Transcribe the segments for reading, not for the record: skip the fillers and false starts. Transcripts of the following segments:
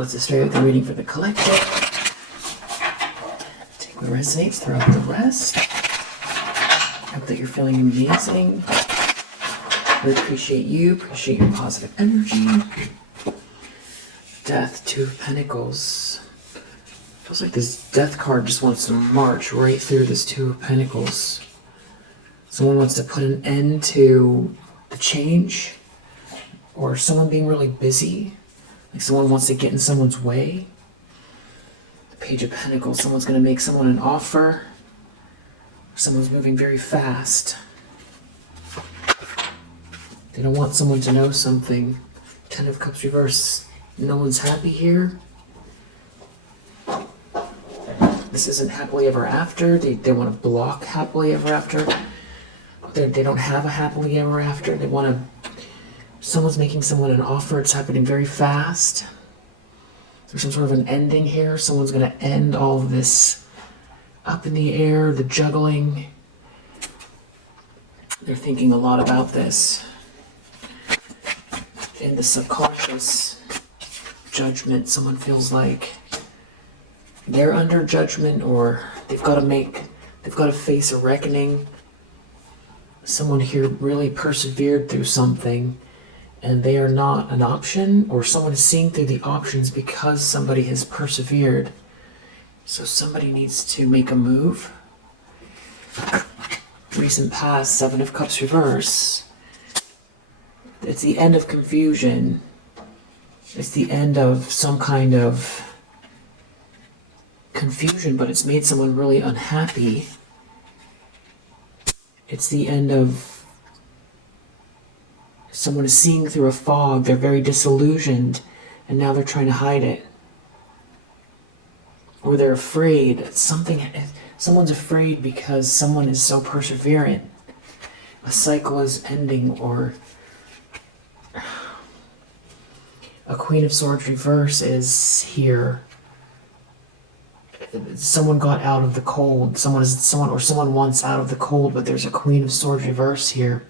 let's just start with the reading for the collective. Take what resonates, throw out the rest. Hope that you're feeling amazing. We appreciate you, appreciate your positive energy. Death, Two of Pentacles. Feels like this Death card just wants to march right through this Two of Pentacles. Someone wants to put an end to the change, or someone being really busy. Like someone wants to get in someone's way. The Page of Pentacles, someone's going to make someone an offer. Someone's moving very fast. They don't want someone to know something. Ten of Cups reverse. No one's happy here. This isn't happily ever after. They want to block happily ever after. They don't have a happily ever after. They want to... Someone's making someone an offer. It's happening very fast. There's some sort of an ending here. Someone's going to end all of this up in the air, the juggling. They're thinking a lot about this. In the subconscious judgment, someone feels like they're under judgment, or they've got to face a reckoning. Someone here really persevered through something and they are not an option, or someone is seeing through the options because somebody has persevered. So somebody needs to make a move. Recent past, Seven of Cups reverse. It's the end of confusion. It's the end of some kind of confusion, but it's made someone really unhappy. It's the end of someone is seeing through a fog. They're very disillusioned, and now they're trying to hide it. Or they're afraid. Someone's afraid because someone is so perseverant. A cycle is ending, or a Queen of Swords reverse is here. Someone got out of the cold. Someone wants out of the cold, but there's a Queen of Swords reverse here.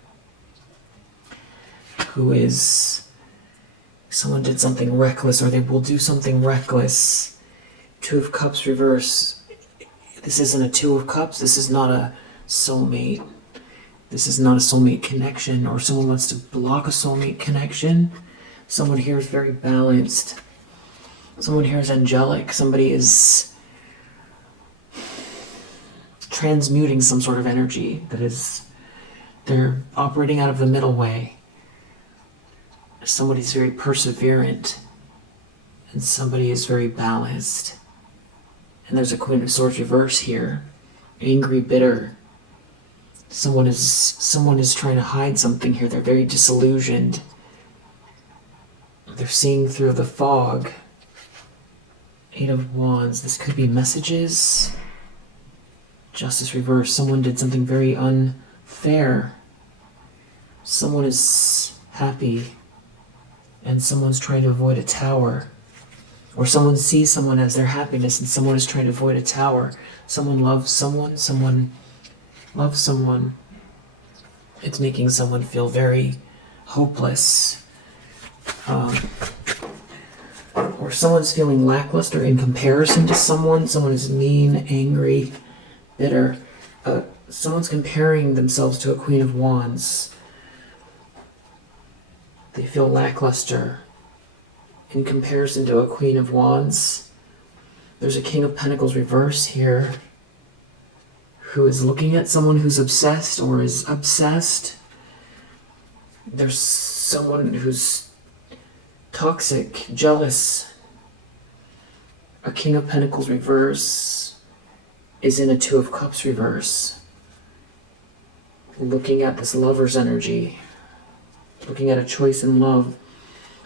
Who is... Someone did something reckless, or they will do something reckless. Two of Cups reverse. This isn't a Two of Cups. This is not a soulmate. This is not a soulmate connection, or someone wants to block a soulmate connection. Someone here is very balanced. Someone here is angelic. Somebody is transmuting some sort of energy that is... They're operating out of the middle way. Somebody's very perseverant, and somebody is very balanced. And there's a Queen of Swords reverse here. Angry, bitter. Someone is trying to hide something here. They're very disillusioned. They're seeing through the fog. Eight of Wands. This could be messages. Justice reverse. Someone did something very unfair. Someone is happy, and someone's trying to avoid a tower. Or someone sees someone as their happiness, and someone is trying to avoid a tower. Someone loves someone. Someone loves someone. It's making someone feel very hopeless. Or someone's feeling lackluster in comparison to someone. Someone is mean, angry, bitter. Someone's comparing themselves to a Queen of Wands. They feel lackluster in comparison to a Queen of Wands. There's a King of Pentacles reverse here, who is looking at someone who's obsessed or is obsessed. There's someone who's toxic, jealous. A King of Pentacles reverse is in a Two of Cups reverse, looking at this lover's energy, looking at a choice in love.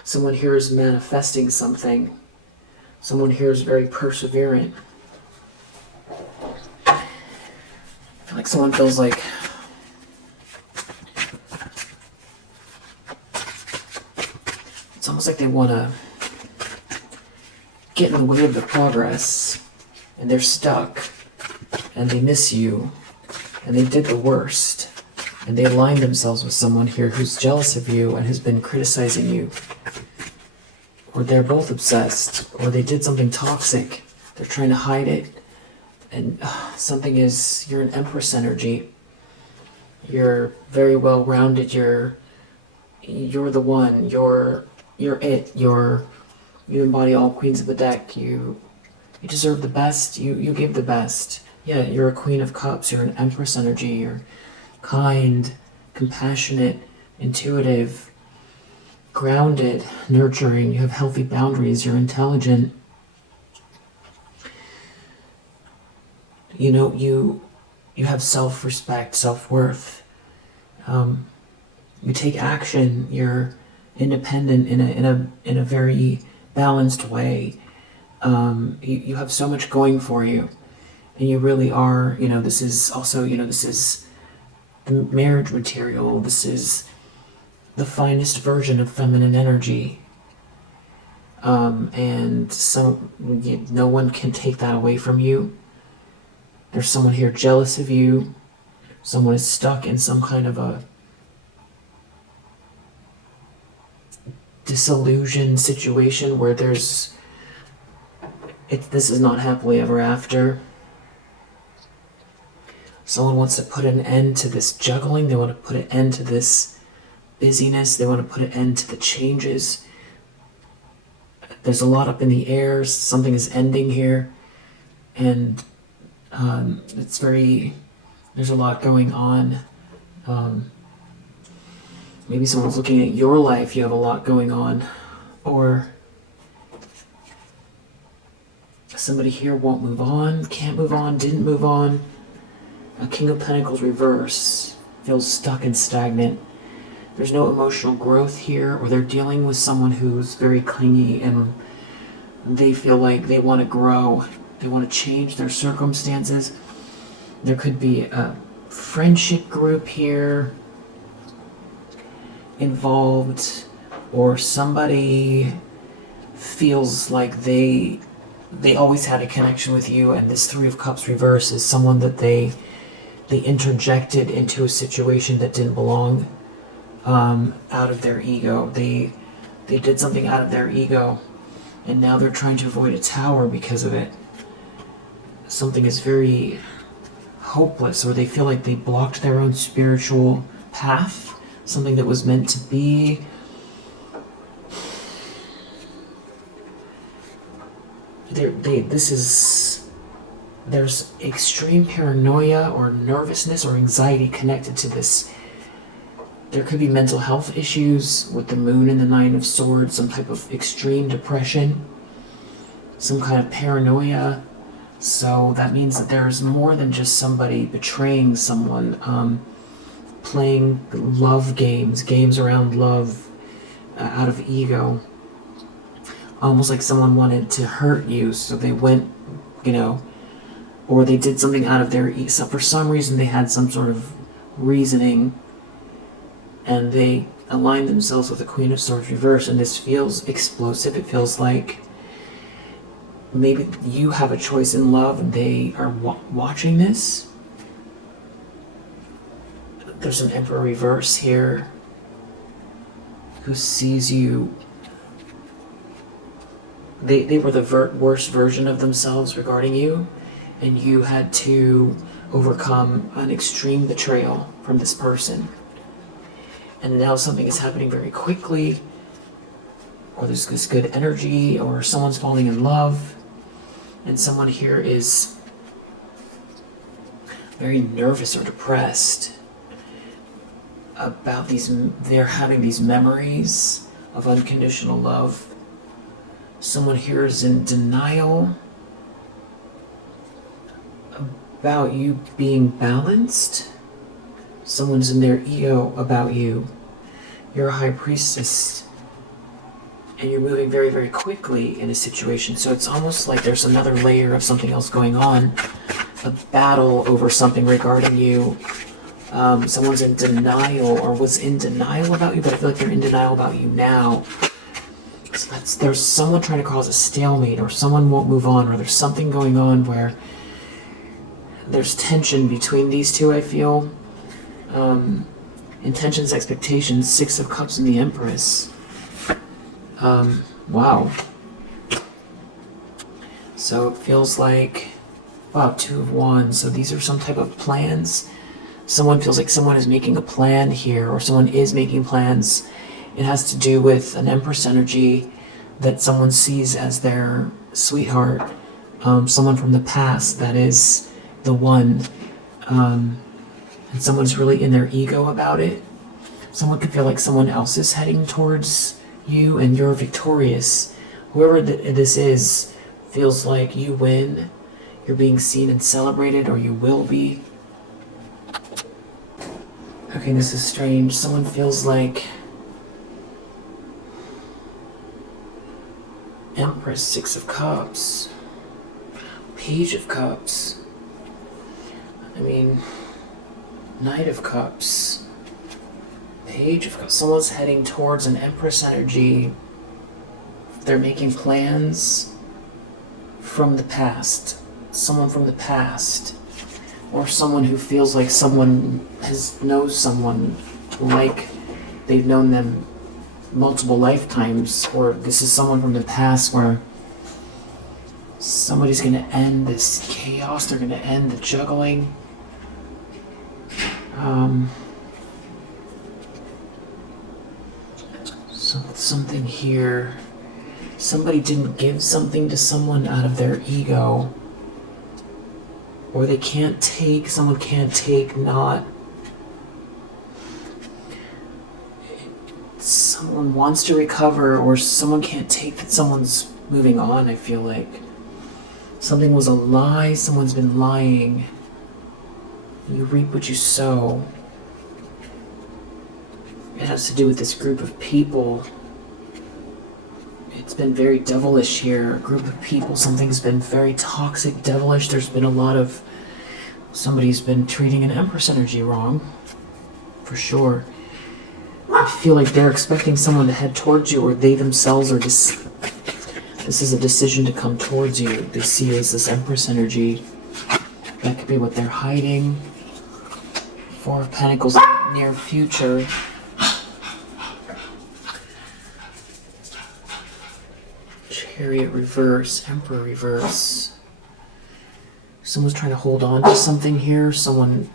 Someone here is manifesting something. Someone here is very perseverant. I feel like someone feels like it's almost like they want to get in the way of the progress, and they're stuck, and they miss you, and they did the worst, and they aligned themselves with someone here who's jealous of you and has been criticizing you. or they're both obsessed, or they did something toxic. They're trying to hide it. And you're an Empress energy. You're very well rounded. You're the one. You're it. You embody all queens of the deck. You deserve the best. You give the best. Yeah, you're a Queen of Cups. You're an Empress energy. You're kind, compassionate, intuitive, grounded, nurturing. You have healthy boundaries. You're intelligent. You have self-respect, self-worth. You take action. You're independent in a very balanced way. You have so much going for you, and you really are. This is also. This is the marriage material. This is the finest version of feminine energy. And no one can take that away from you. There's someone here jealous of you. Someone is stuck in some kind of a disillusion situation where this is not happily ever after. Someone wants to put an end to this juggling. They want to put an end to this busyness. They want to put an end to the changes. There's a lot up in the air. Something is ending here. And there's a lot going on. Maybe someone's looking at your life. You have a lot going on. Or somebody here won't move on, can't move on, didn't move on. A King of Pentacles reverse feels stuck and stagnant. There's no emotional growth here, or they're dealing with someone who's very clingy and they feel like they want to grow. They want to change their circumstances. There could be a friendship group here involved, or somebody feels like they always had a connection with you, and this Three of Cups reverse is someone that they interjected into a situation that didn't belong, out of their ego. They did something out of their ego, and now they're trying to avoid a tower because of it. Something is very hopeless, or they feel like they blocked their own spiritual path, something that was meant to be. There's extreme paranoia or nervousness or anxiety connected to this. There could be mental health issues with the Moon and the Nine of Swords, some type of extreme depression, some kind of paranoia. So that means that there's more than just somebody betraying someone, playing love games around love, out of ego. Almost like someone wanted to hurt you, so they went, or they did something out of their ego. So for some reason they had some sort of reasoning, and they aligned themselves with the Queen of Swords reverse, and this feels explosive. It feels like maybe you have a choice in love, and they are watching this. There's an Emperor reverse here who sees you. They were the worst version of themselves regarding you, and you had to overcome an extreme betrayal from this person. And now something is happening very quickly, or there's this good energy, or someone's falling in love, and someone here is very nervous or depressed about they're having these memories of unconditional love. Someone here is in denial about you being balanced. Someone's in their ego about you. You're a High Priestess, and you're moving very, very quickly in a situation. So it's almost like there's another layer of something else going on, a battle over something regarding you. Someone's in denial, or was in denial about you, but I feel like they're in denial about you now. So there's someone trying to cause a stalemate, or someone won't move on, or there's something going on where there's tension between these two, I feel. Intentions, expectations, Six of Cups and the Empress. Wow. So it feels like, wow, Two of Wands. So these are some type of plans. Someone feels like someone is making a plan here, or someone is making plans. It has to do with an Empress energy that someone sees as their sweetheart. Someone from the past that is the one. And someone's really in their ego about it. Someone could feel like someone else is heading towards you and you're victorious. Whoever this is feels like you win. You're being seen and celebrated, or you will be. Okay, this is strange. Someone feels like Empress, Six of Cups, Page of Cups. I mean, Knight of Cups, Page of Cups. Someone's heading towards an Empress energy. They're making plans from the past. Someone from the past. Or someone who feels like someone knows someone, like they've known them multiple lifetimes, or this is someone from the past where somebody's going to end this chaos, they're going to end the juggling. So something here, somebody didn't give something to someone out of their ego. Or they can't take, someone can't take not. Someone wants to recover, or someone can't take that someone's moving on, I feel like. Something was a lie, someone's been lying. You reap what you sow. It has to do with this group of people. It's been very devilish here. A group of people, something's been very toxic, devilish. There's been a lot of... Somebody's been treating an Empress energy wrong. For sure. I feel like they're expecting someone to head towards you, or they themselves are just... This is a decision to come towards you. They see you as this Empress energy. That could be what they're hiding. Four of Pentacles, near future. Chariot reverse, Emperor reverse. Someone's trying to hold on to something here. Someone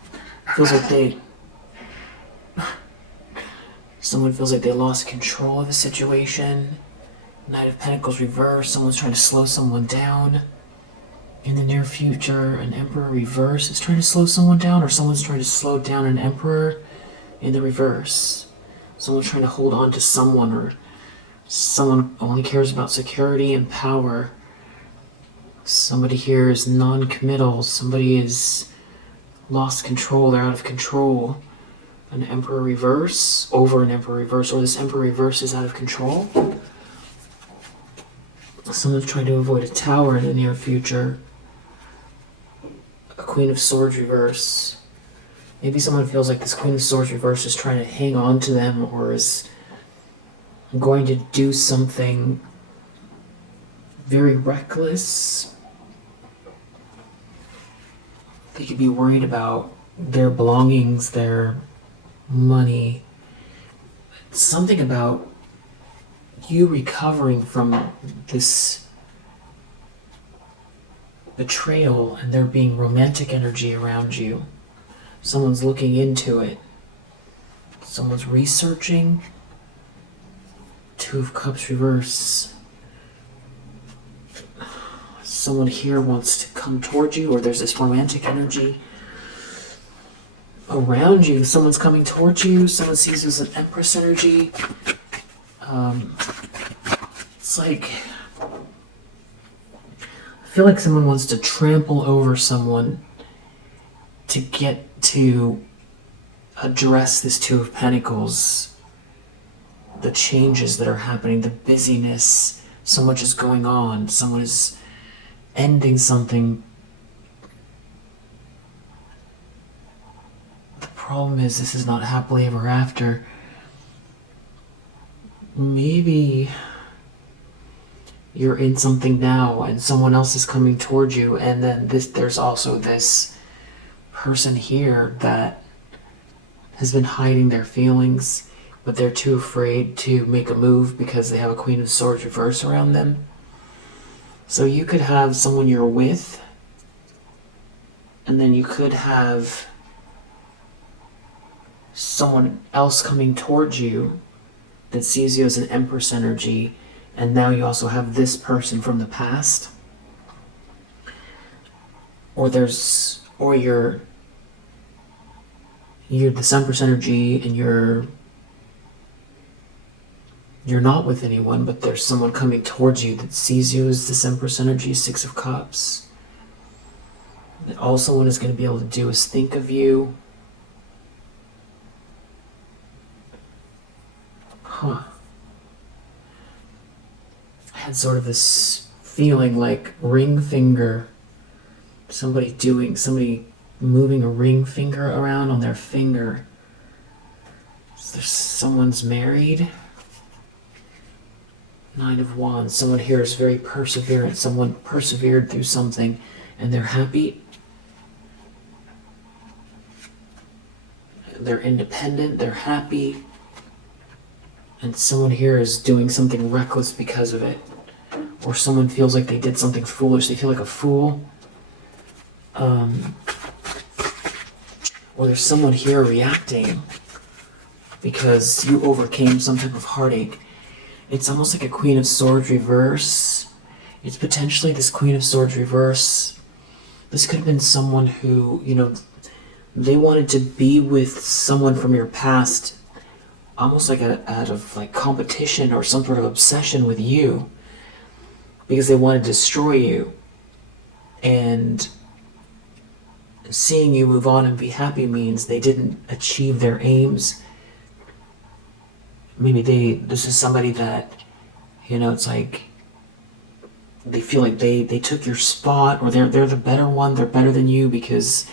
feels like they lost control of the situation. Knight of Pentacles reverse. Someone's trying to slow someone down. In the near future, an Emperor reverse is trying to slow someone down, or someone's trying to slow down an Emperor in the reverse. Someone's trying to hold on to someone, or someone only cares about security and power. Somebody here is non-committal. Somebody is lost control. They're out of control. An Emperor reverse over an Emperor reverse, or this Emperor reverse is out of control. Someone's trying to avoid a Tower in the near future. A Queen of Swords reverse. Maybe someone feels like this Queen of Swords reverse is trying to hang on to them, or is going to do something very reckless. They could be worried about their belongings, their money. Something about you recovering from this betrayal and there being romantic energy around you. Someone's looking into it. Someone's researching. Two of Cups reverse. Someone here wants to come towards you, or there's this romantic energy around you. Someone's coming towards you. Someone sees you as an Empress energy. It's like... I feel like someone wants to trample over someone to get to address this Two of Pentacles. The changes that are happening, the busyness, so much is going on. Someone is ending something. The problem is this is not happily ever after. Maybe you're in something now and someone else is coming towards you, and then there's also this person here that has been hiding their feelings. but they're too afraid to make a move because they have a Queen of Swords reverse around them. So you could have someone you're with, and then you could have someone else coming towards you that sees you as an Empress energy, and now you also have this person from the past. Or you're this Empress energy, and you're not with anyone, but there's someone coming towards you that sees you as this Empress energy, Six of Cups. That all someone is going to be able to do is think of you. I had sort of this feeling like ring finger. Somebody moving a ring finger around on their finger. Someone's married. Nine of Wands. Someone here is very perseverant. Someone persevered through something and they're happy. They're independent. They're happy. And someone here is doing something reckless because of it. Or someone feels like they did something foolish. They feel like a fool. Or there's someone here reacting because you overcame some type of heartache. It's almost like a Queen of Swords reverse. It's potentially this Queen of Swords reverse. This could have been someone who, they wanted to be with someone from your past, almost like out of like competition or some sort of obsession with you, because they want to destroy you. And seeing you move on and be happy means they didn't achieve their aims. Maybe this is somebody that, it's like they feel like they took your spot, or they're the better one, they're better than you because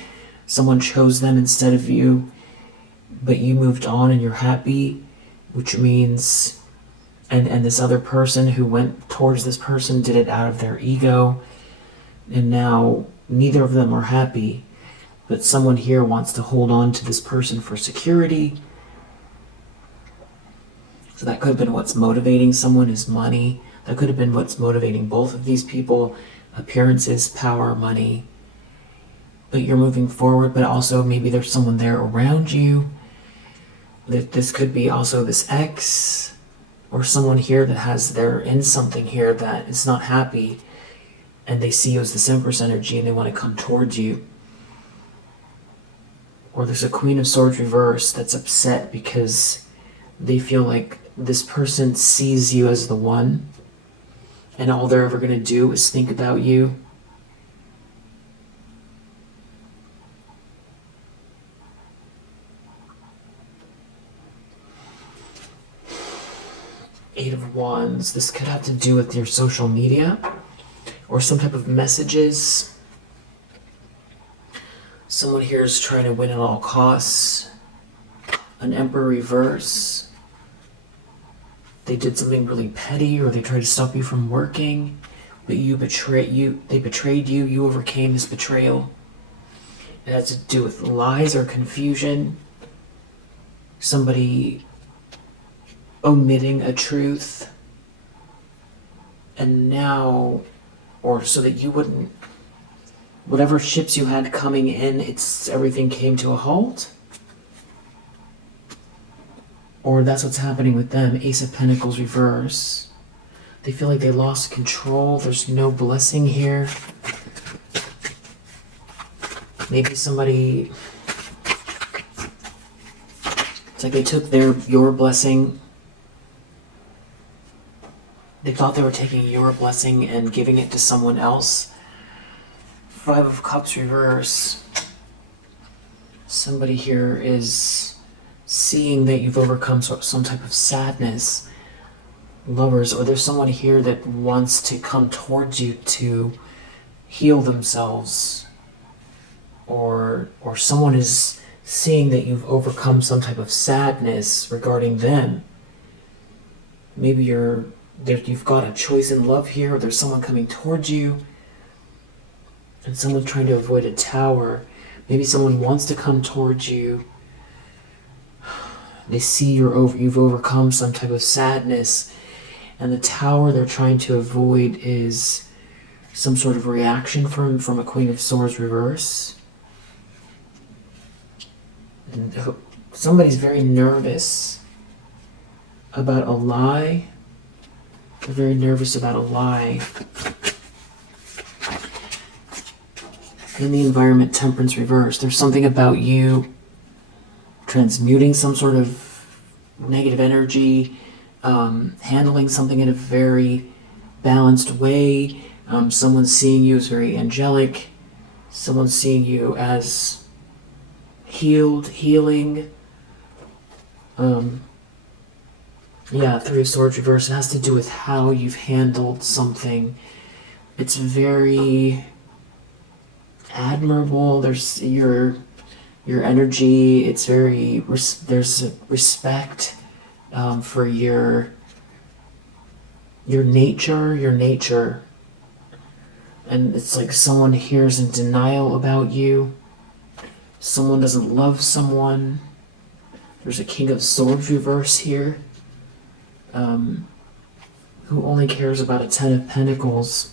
someone chose them instead of you, but you moved on and you're happy, which means, and this other person who went towards this person did it out of their ego, and now neither of them are happy, but someone here wants to hold on to this person for security. So that could have been what's motivating someone, is money. That could have been what's motivating both of these people. Appearances, power, money. But you're moving forward, but also maybe there's someone there around you. This could be also this ex, or someone here that they're in something here that is not happy, and they see you as the Empress energy and they want to come towards you. Or there's a Queen of Swords reverse that's upset because they feel like this person sees you as the one, and all they're ever going to do is think about you. Eight of Wands. This could have to do with your social media or some type of messages. Someone here is trying to win at all costs. An Emperor reverse. They did something really petty, or they tried to stop you from working, but they betrayed you, you overcame this betrayal. It has to do with lies or confusion. Somebody omitting a truth. And now, or so that you wouldn't, whatever ships you had coming in, everything came to a halt. Or that's what's happening with them. Ace of Pentacles reverse. They feel like they lost control. There's no blessing here. Maybe somebody, it's like they took your blessing. They thought they were taking your blessing and giving it to someone else. Five of Cups reverse. Somebody here is seeing that you've overcome some type of sadness. Lovers, or there's someone here that wants to come towards you to heal themselves. Or someone is seeing that you've overcome some type of sadness regarding them. Maybe you've got a choice in love here, or there's someone coming towards you, and someone trying to avoid a tower. Maybe someone wants to come towards you. They see you've overcome some type of sadness, and the tower they're trying to avoid is some sort of reaction from a Queen of Swords reverse. And somebody's very nervous about a lie. They're very nervous about a lie. In the environment, Temperance reverse. There's something about you transmuting some sort of negative energy, handling something in a very balanced way. Someone's seeing you as very angelic. Someone's seeing you as healing. Three of Swords reverse. It has to do with how you've handled something. It's very admirable. There's your energy. It's very there's a respect for your nature, and it's like someone here is in denial about you. Someone doesn't love someone. There's a King of Swords reverse here, who only cares about a Ten of Pentacles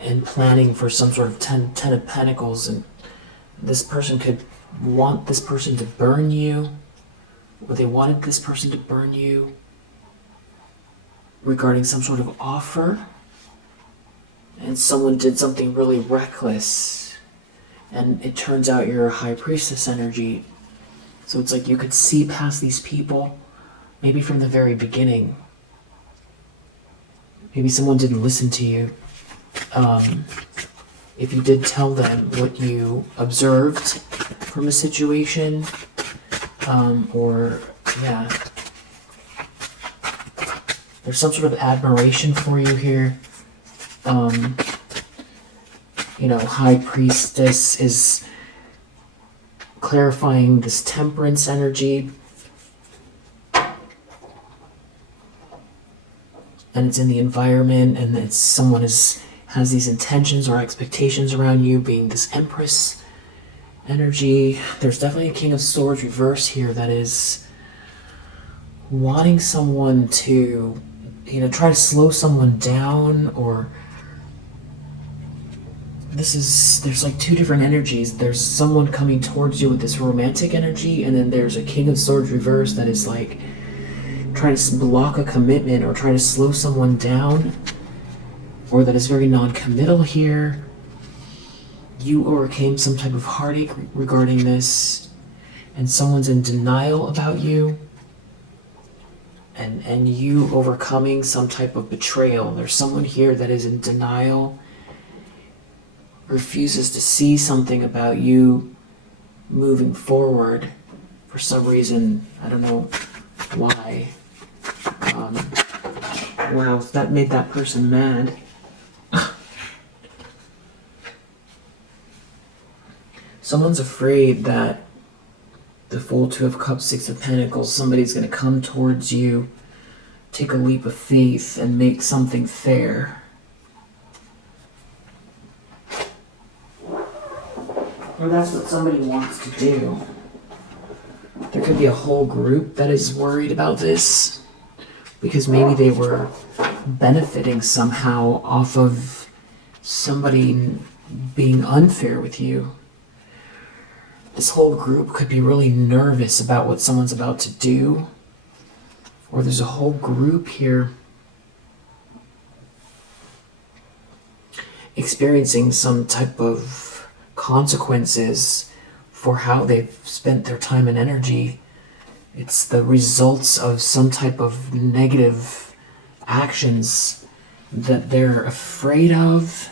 and planning for some sort of ten of Pentacles, and this person could want this person to burn you, or they wanted this person to burn you regarding some sort of offer, and someone did something really reckless, and it turns out you're a High Priestess energy. So it's like you could see past these people, maybe from the very beginning. Maybe someone didn't listen to you. If you did tell them what you observed from a situation, there's some sort of admiration for you here. High Priestess is clarifying this Temperance energy. And it's in the environment, and it's someone has these intentions or expectations around you, being this Empress energy. There's definitely a King of Swords reverse here that is wanting someone to, try to slow someone down, or there's like two different energies. There's someone coming towards you with this romantic energy, and then there's a King of Swords reverse that is like trying to block a commitment or trying to slow someone down, or that is very non-committal here. You overcame some type of heartache regarding this, and someone's in denial about you, and you overcoming some type of betrayal. There's someone here that is in denial, refuses to see something about you moving forward for some reason. I don't know why. Wow, that made that person mad. Someone's afraid that the Fool, Two of Cups, Six of Pentacles, somebody's going to come towards you, take a leap of faith, and make something fair. Or that's what somebody wants to do. There could be a whole group that is worried about this, because maybe they were benefiting somehow off of somebody being unfair with you. This whole group could be really nervous about what someone's about to do. Or there's a whole group here experiencing some type of consequences for how they've spent their time and energy. It's the results of some type of negative actions that they're afraid of,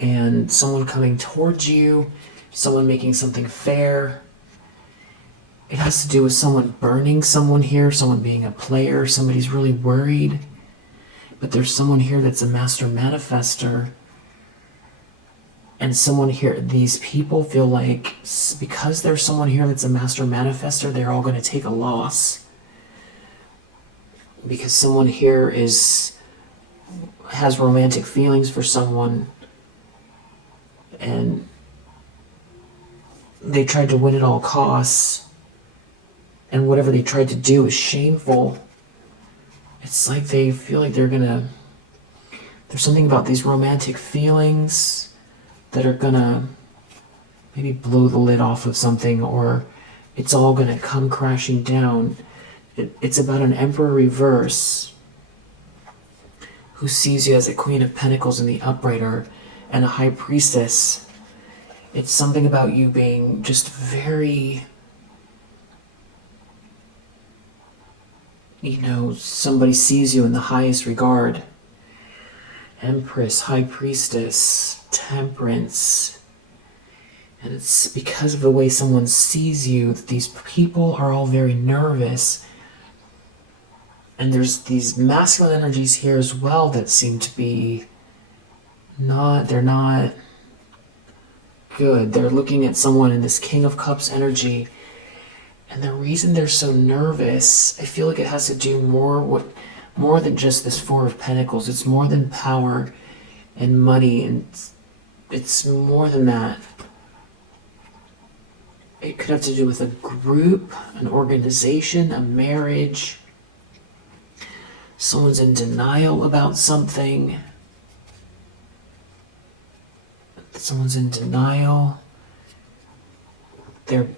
and someone coming towards you, someone making something fair. It has to do with someone burning someone here, someone being a player, somebody's really worried. But there's someone here that's a master manifester. And someone here, these people feel like because there's someone here that's a master manifester, they're all going to take a loss. Because someone here has romantic feelings for someone, and they tried to win at all costs, and whatever they tried to do is shameful. It's like they feel like there's something about these romantic feelings that are gonna maybe blow the lid off of something, or it's all gonna come crashing down. It's about an Emperor reverse who sees you as a Queen of Pentacles in the upright, and a High Priestess. It's something about you being just very, somebody sees you in the highest regard. Empress, High Priestess, Temperance. And it's because of the way someone sees you that these people are all very nervous. And there's these masculine energies here as well that seem to be they're not good. They're looking at someone in this King of Cups energy. And the reason they're so nervous, I feel like it has to do more than just this Four of Pentacles. It's more than power and money, and it's more than that. It could have to do with a group, an organization, a marriage. Someone's in denial about something. Someone's in denial. They're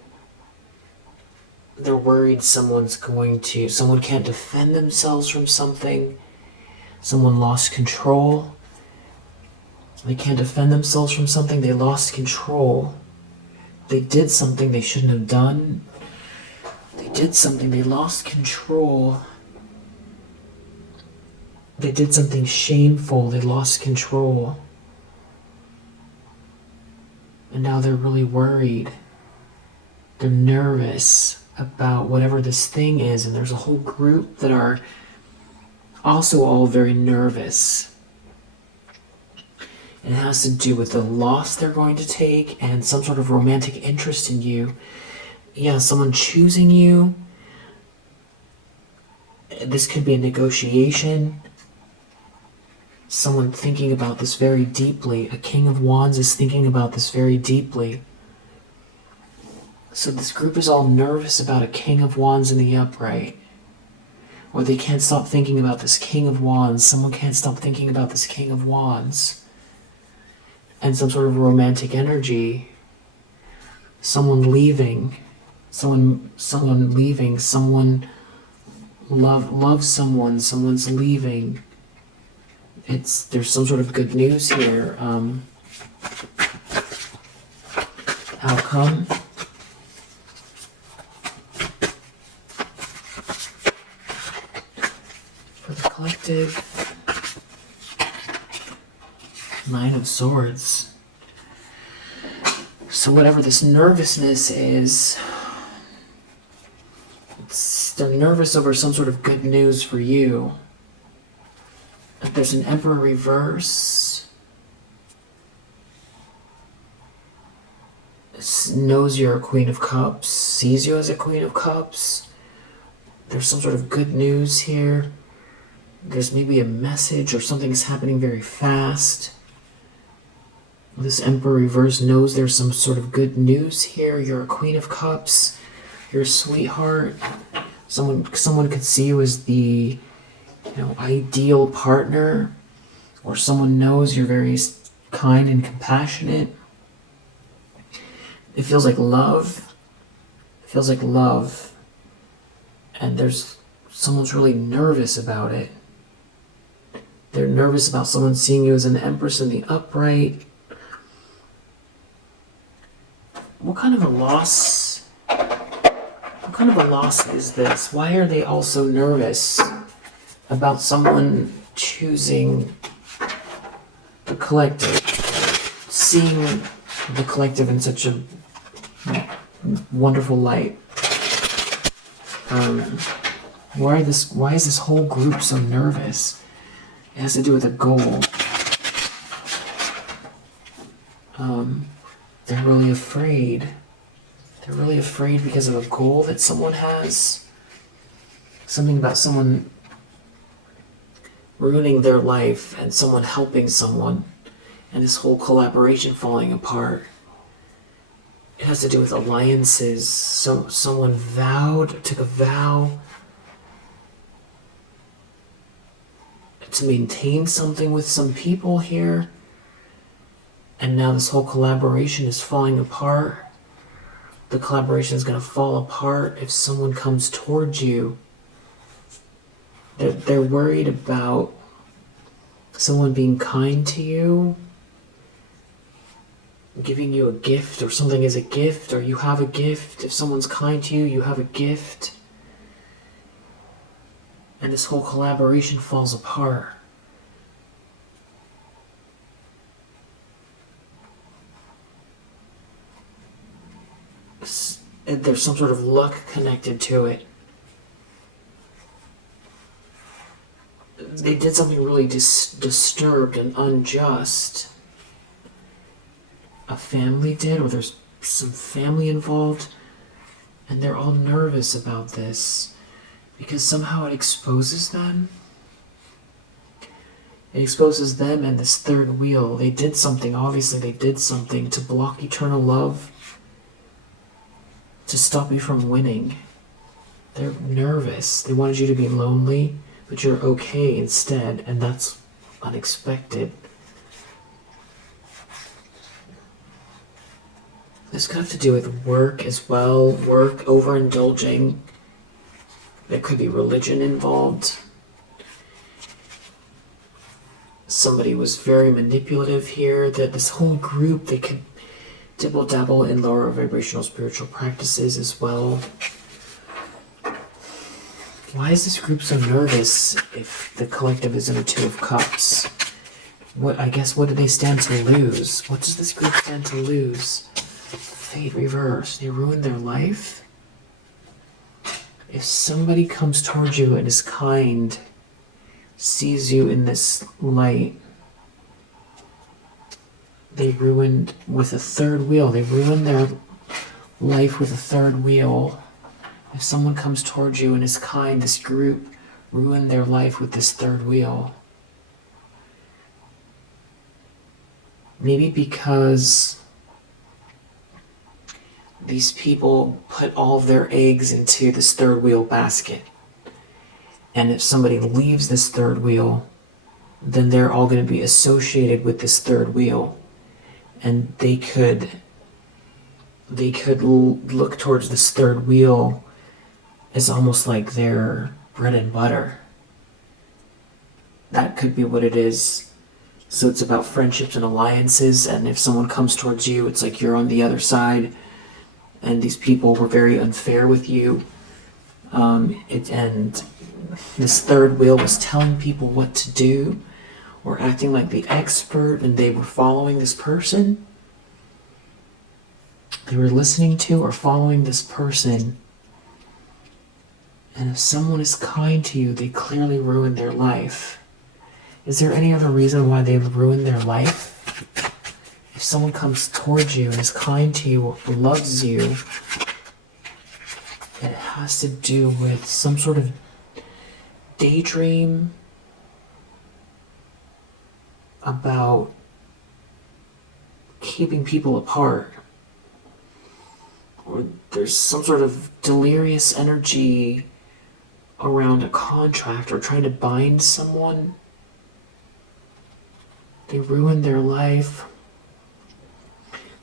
worried someone can't defend themselves from something. Someone lost control. They can't defend themselves from something. They lost control. They did something they shouldn't have done. They did something. They lost control. They did something shameful. They lost control. And now they're really worried. They're nervous about whatever this thing is. And there's a whole group that are also all very nervous. It has to do with the loss they're going to take and some sort of romantic interest in you. Yeah, someone choosing you. This could be a negotiation. Someone thinking about this very deeply. A King of Wands is thinking about this very deeply. So this group is all nervous about a King of Wands in the upright. Or they can't stop thinking about this King of Wands. Someone can't stop thinking about this King of Wands. And some sort of romantic energy. Someone leaving. Someone leaving. Someone loves someone. Someone's leaving. There's some sort of good news here. Outcome. For the collective. Nine of Swords. So whatever this nervousness is, they're nervous over some sort of good news for you. There's an Emperor reverse. Knows you're a Queen of Cups, sees you as a Queen of Cups. There's some sort of good news here. There's maybe a message or something's happening very fast. This Emperor reverse knows there's some sort of good news here. You're a Queen of Cups. You're a sweetheart. Someone could see you as the ideal partner, or someone knows you're very kind and compassionate. It feels like love. It feels like love. And someone's really nervous about it. They're nervous about someone seeing you as an Empress in the upright. What kind of a loss? What kind of a loss is this? Why are they all so nervous about someone choosing the collective, seeing the collective in such a wonderful light? Why is this whole group so nervous? It has to do with a goal. They're really afraid. They're really afraid because of a goal that someone has. Something about someone ruining their life and someone helping someone, and this whole collaboration falling apart. It has to do with alliances. Someone took a vow to maintain something with some people here, and now this whole collaboration is falling apart. The collaboration is going to fall apart if someone comes towards you. They're worried about someone being kind to you, giving you a gift, or something as a gift, or you have a gift. If someone's kind to you, you have a gift. And this whole collaboration falls apart. There's some sort of luck connected to it. They did something really disturbed and unjust. A family did, or there's some family involved, and they're all nervous about this because somehow it exposes them. It exposes them and this third wheel. They did something, obviously they did something to block eternal love, to stop you from winning. They're nervous. They wanted you to be lonely, but you're okay instead, and that's unexpected. This could have to do with work as well. Work, overindulging. There could be religion involved. Somebody was very manipulative here. That this whole group, they could dibble-dabble in lower vibrational spiritual practices as well. Why is this group so nervous if the collective is in a Two of Cups? What do they stand to lose? What does this group stand to lose? Fate reverse. They ruin their life? If somebody comes towards you and is kind, sees you in this light, they ruined with a third wheel. They ruined their life with a third wheel. If someone comes towards you and is kind, this group ruined their life with this third wheel. Maybe because these people put all of their eggs into this third wheel basket. And if somebody leaves this third wheel, then they're all going to be associated with this third wheel. And they could look towards this third wheel as almost like their bread and butter. That could be what it is. So it's about friendships and alliances, and if someone comes towards you, it's like you're on the other side, and these people were very unfair with you. And this third wheel was telling people what to do, or acting like the expert, and they were following this person. They were listening to or following this person. And if someone is kind to you, they clearly ruined their life. Is there any other reason why they've ruined their life? If someone comes towards you and is kind to you, or loves you, it has to do with some sort of daydream about keeping people apart. Or there's some sort of delirious energy around a contract or trying to bind someone. They ruined their life.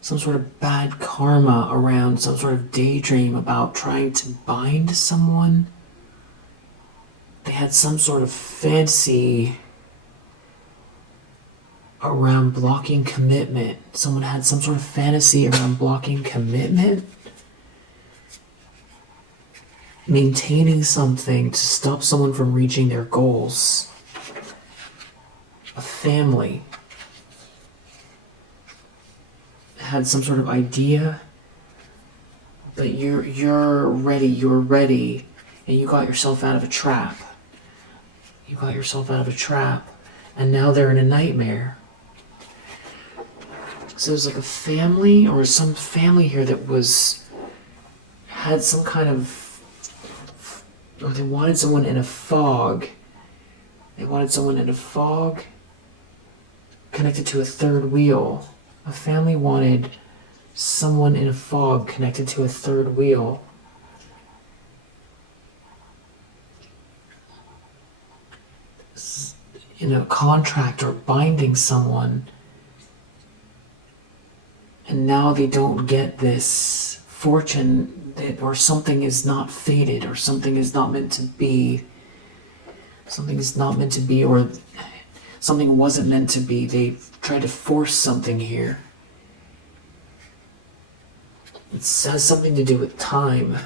Some sort of bad karma around some sort of daydream about trying to bind someone. They had some sort of fantasy around blocking commitment. Someone had some sort of fantasy around blocking commitment. Maintaining something to stop someone from reaching their goals. A family had some sort of idea, but you're ready, and you got yourself out of a trap. You got yourself out of a trap, and now they're in a nightmare. So there's like a family, or some family here that had some kind of, or they wanted someone in a fog. They wanted someone in a connected to a third wheel. A family wanted someone in a fog connected to a third wheel. In a contract or binding someone, and now they don't get this fortune, or something is not fated, or something is not meant to be. Something is not meant to be, or something wasn't meant to be. They tried to force something here. It has something to do with time.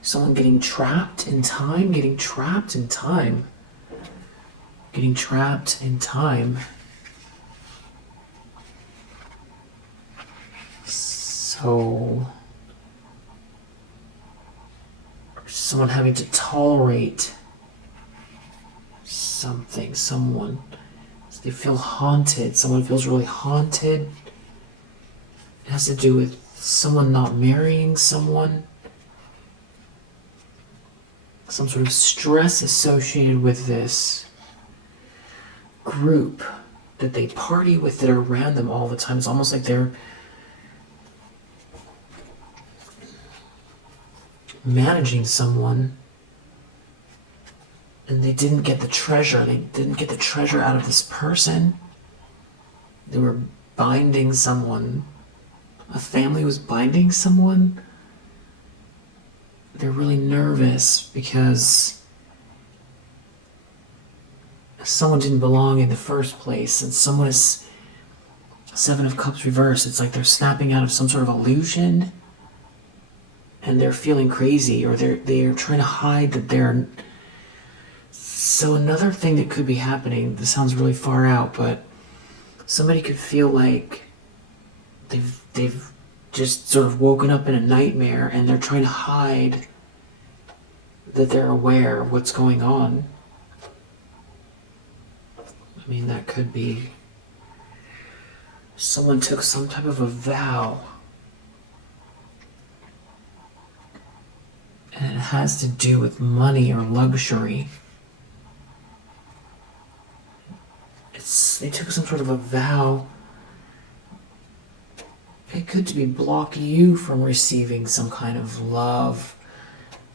Someone getting trapped in time, getting trapped in time. Getting trapped in time. So, someone having to tolerate something, someone. They feel haunted. Someone feels really haunted. It has to do with someone not marrying someone. Some sort of stress associated with this group that they party with that are around them all the time. It's almost like they're managing someone, and they didn't get the treasure. They didn't get the treasure out of this person. They were binding someone. A family was binding someone. They're really nervous because someone didn't belong in the first place, and someone is Seven of Cups reversed. It's like they're snapping out of some sort of illusion, and they're feeling crazy, or they're trying to hide that they're. So another thing that could be happening, this sounds really far out, but somebody could feel like they've just sort of woken up in a nightmare, and they're trying to hide that they're aware of what's going on. I mean, that could be someone took some type of a vow, and it has to do with money or luxury. They took some sort of a vow. It could be block you from receiving some kind of love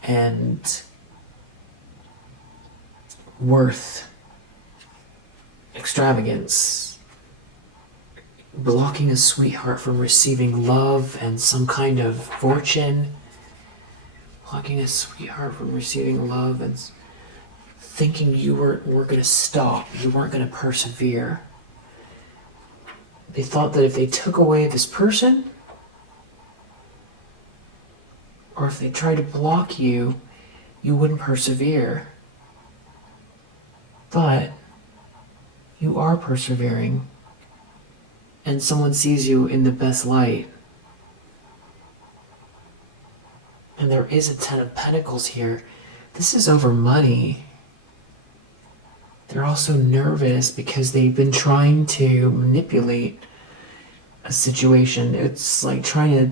and worth, extravagance. Blocking a sweetheart from receiving love and some kind of fortune. Blocking a sweetheart from receiving love and thinking you were going to stop, you weren't going to persevere. They thought that if they took away this person, or if they tried to block you, you wouldn't persevere. But you are persevering, and someone sees you in the best light. And there is a Ten of Pentacles here. This is over money. They're also nervous because they've been trying to manipulate a situation. It's like trying to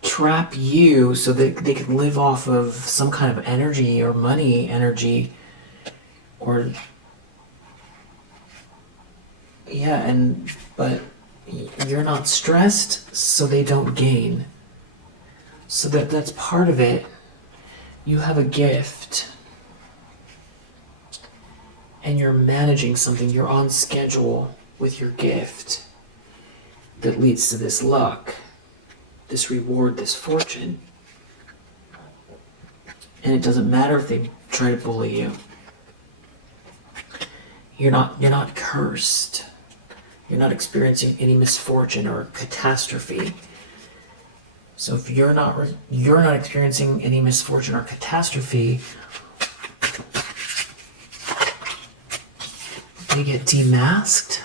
trap you so that they can live off of some kind of energy or money energy, or but you're not stressed, so they don't gain. So that's part of it. You have a gift, and you're managing something. You're on schedule with your gift that leads to this luck, this reward, this fortune. And it doesn't matter if they try to bully you. You're not cursed. You're not experiencing any misfortune or catastrophe. So if you're not experiencing any misfortune or catastrophe, they get demasked.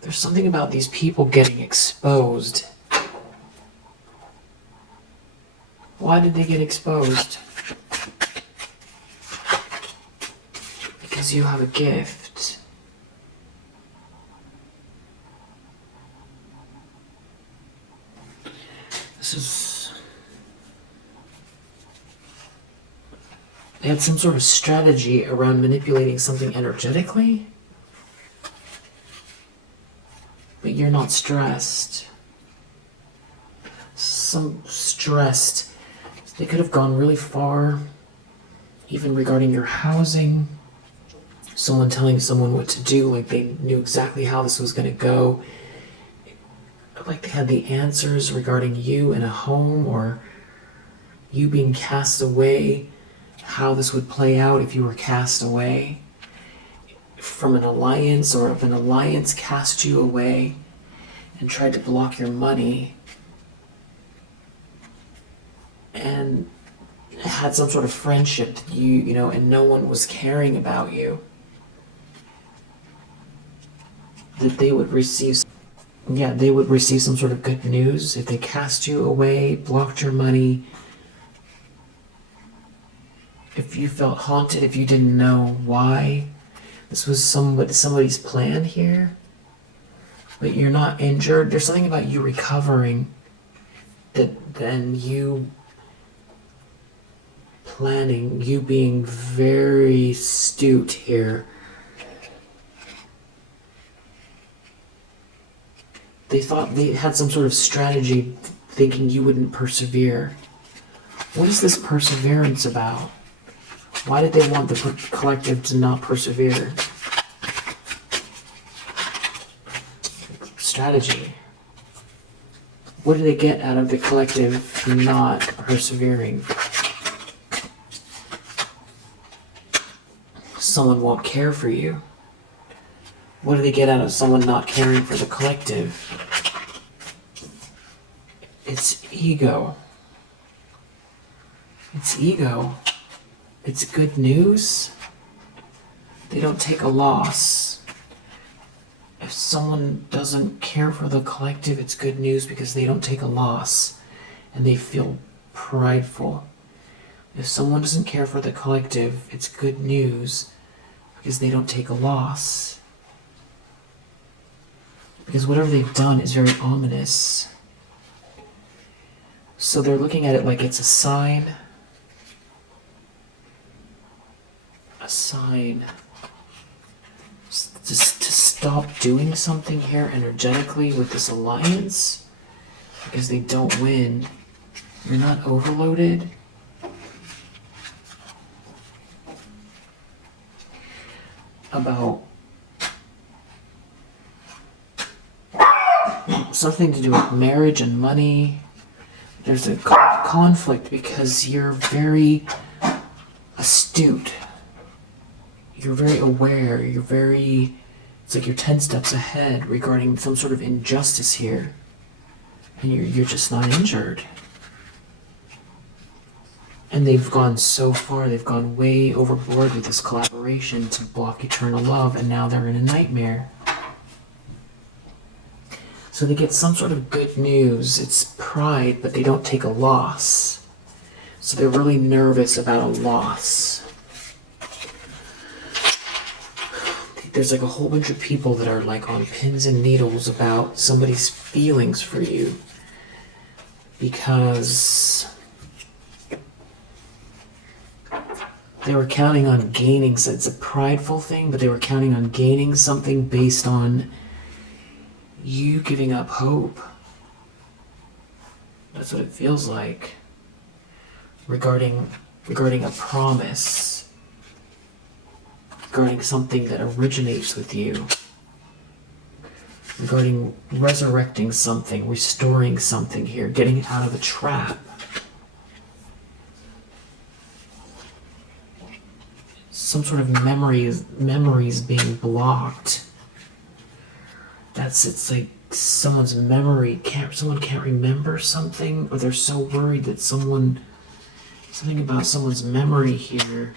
There's something about these people getting exposed. Why did they get exposed? Because you have a gift. They had some sort of strategy around manipulating something energetically. you're not stressed. Some stressed. They could have gone really far, even regarding your housing. Someone telling someone what to do, like they knew exactly how this was going to go. Like they had the answers regarding you in a home, or you being cast away, how this would play out if you were cast away from an alliance, or if an alliance cast you away and tried to block your money and had some sort of friendship that you know, and no one was caring about you, that they would receive, they would receive some sort of good news if they cast you away, blocked your money. If you felt haunted, if you didn't know why this was somebody's plan here, but you're not injured, there's something about you recovering, that then you planning, you being very astute here. They thought they had some sort of strategy, thinking you wouldn't persevere. What is this perseverance about? Why did they want the collective to not persevere? Strategy. What do they get out of the collective not persevering? Someone won't care for you. What do they get out of someone not caring for the collective? It's ego. It's ego. It's good news. They don't take a loss. If someone doesn't care for the collective, it's good news because they don't take a loss and they feel prideful. If someone doesn't care for the collective, it's good news because they don't take a loss. Because whatever they've done is very ominous. So they're looking at it like it's a sign. A sign. To stop doing something here energetically with this alliance. Because they don't win. You're not overloaded. About something to do with marriage and money. There's a conflict because you're very astute. You're very aware. It's like you're 10 steps ahead regarding some sort of injustice here. And you're just not injured. And they've gone so far, they've gone way overboard with this collaboration to block eternal love, and now they're in a nightmare. So they get some sort of good news. It's pride, but they don't take a loss. So they're really nervous about a loss. There's like a whole bunch of people that are like on pins and needles about somebody's feelings for you. Because they were counting on gaining, so it's a prideful thing, but they were counting on gaining something based on you giving up hope. That's what it feels like. Regarding a promise. Regarding something that originates with you. Regarding resurrecting something, restoring something here, getting out of a trap. Some sort of memories being blocked. It's like someone's memory someone can't remember something, or they're so worried that something about someone's memory here.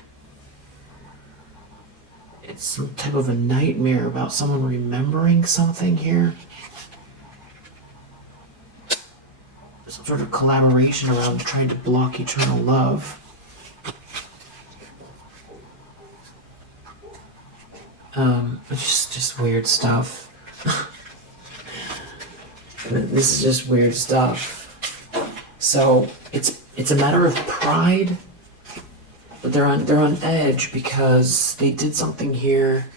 It's some type of a nightmare about someone remembering something here. Some sort of collaboration around trying to block eternal love. It's just weird stuff. This is just weird stuff. So it's a matter of pride, but they're on edge because they did something here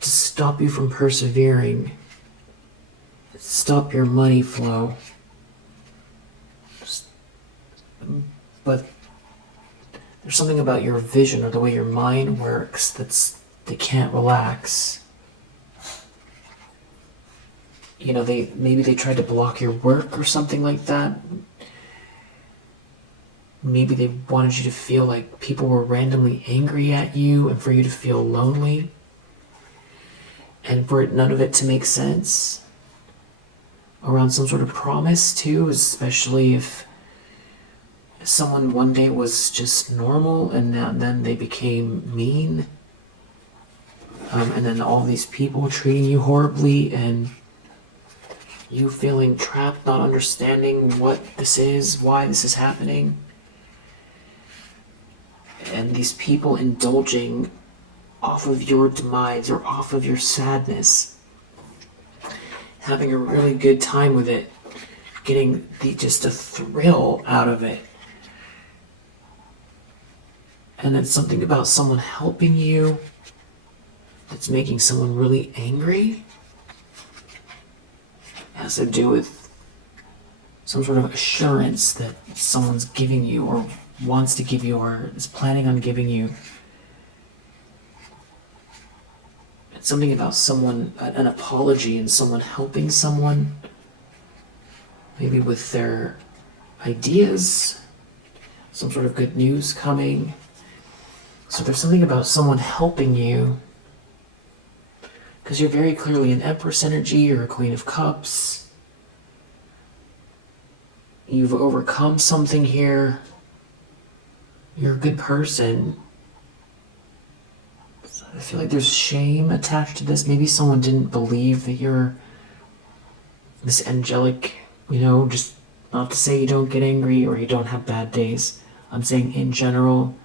to stop you from persevering. stop your money flow. But there's something about your vision or the way your mind works they can't relax. You know, maybe they tried to block your work or something like that. Maybe they wanted you to feel like people were randomly angry at you and for you to feel lonely. And for none of it to make sense. Around some sort of promise too, especially if someone one day was just normal and then they became mean. And then all these people treating you horribly and you feeling trapped, not understanding what this is, why this is happening. And these people indulging off of your demise or off of your sadness. Having a really good time with it. Getting just a thrill out of it. And it's something about someone helping you that's making someone really angry. It has to do with some sort of assurance that someone's giving you or wants to give you or is planning on giving you. It's something about someone, an apology and someone helping someone, maybe with their ideas, some sort of good news coming. So there's something about someone helping you because you're very clearly an Empress energy or a Queen of Cups. You've overcome something here. You're a good person. So I feel like there's shame attached to this. Maybe someone didn't believe that you're this angelic, just not to say you don't get angry or you don't have bad days. I'm saying in general,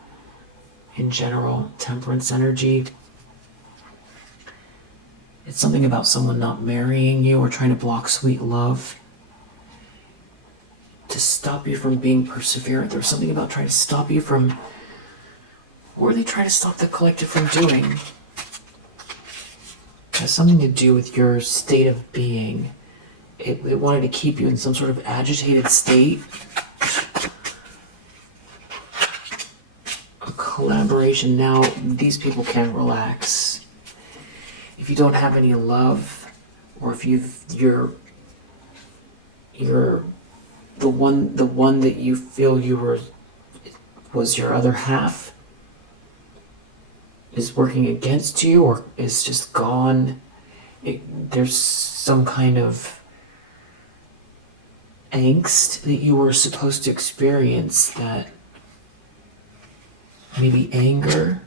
Temperance energy. It's something about someone not marrying you or trying to block sweet love to stop you from being perseverant. There's something about trying to stop you from, or they try to stop the collective from doing. It has something to do with your state of being. It wanted to keep you in some sort of agitated state. A collaboration. Now, these people can't relax. If you don't have any love, or if you're the one that you feel was your other half is working against you or is just gone, there's some kind of angst that you were supposed to experience, that maybe anger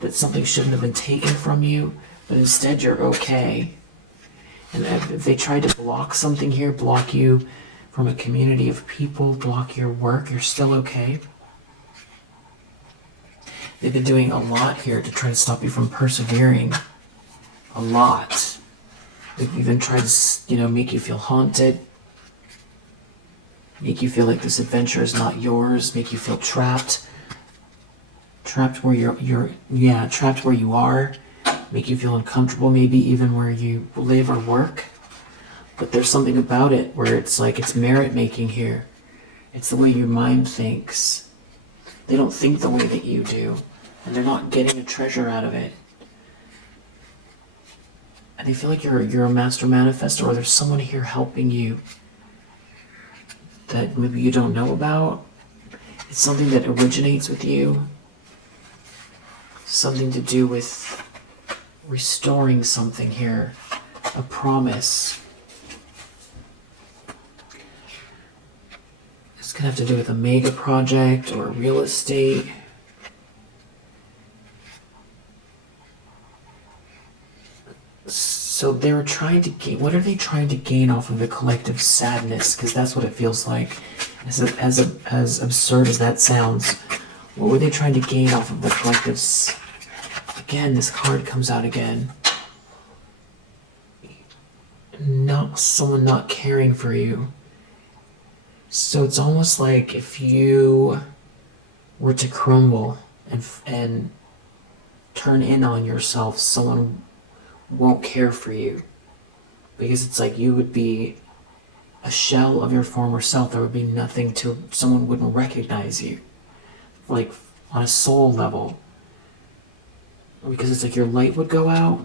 that something shouldn't have been taken from you, but instead you're okay. And if they tried to block something here, block you from a community of people, block your work, you're still okay. They've been doing a lot here to try to stop you from persevering. A lot. They've even tried to, make you feel haunted. Make you feel like this adventure is not yours. Make you feel trapped. Trapped where trapped where you are. Make you feel uncomfortable, maybe even where you live or work. But there's something about it where it's like it's merit making here. It's the way your mind thinks. They don't think the way that you do, and they're not getting a treasure out of it. And they feel like you're a master manifestor, or there's someone here helping you that maybe you don't know about. It's something that originates with you. Something to do with restoring something here. A promise. It's going to have to do with a mega project or real estate. So they're trying to gain, what are they trying to gain off of the collective sadness? Because that's what it feels like. As absurd as that sounds, what were they trying to gain off of the collectives? Again, this card comes out again. Someone not caring for you. So it's almost like if you were to crumble and turn in on yourself, someone won't care for you. because it's like you would be a shell of your former self. There would be nothing to, someone wouldn't recognize you, like on a soul level, because it's like your light would go out,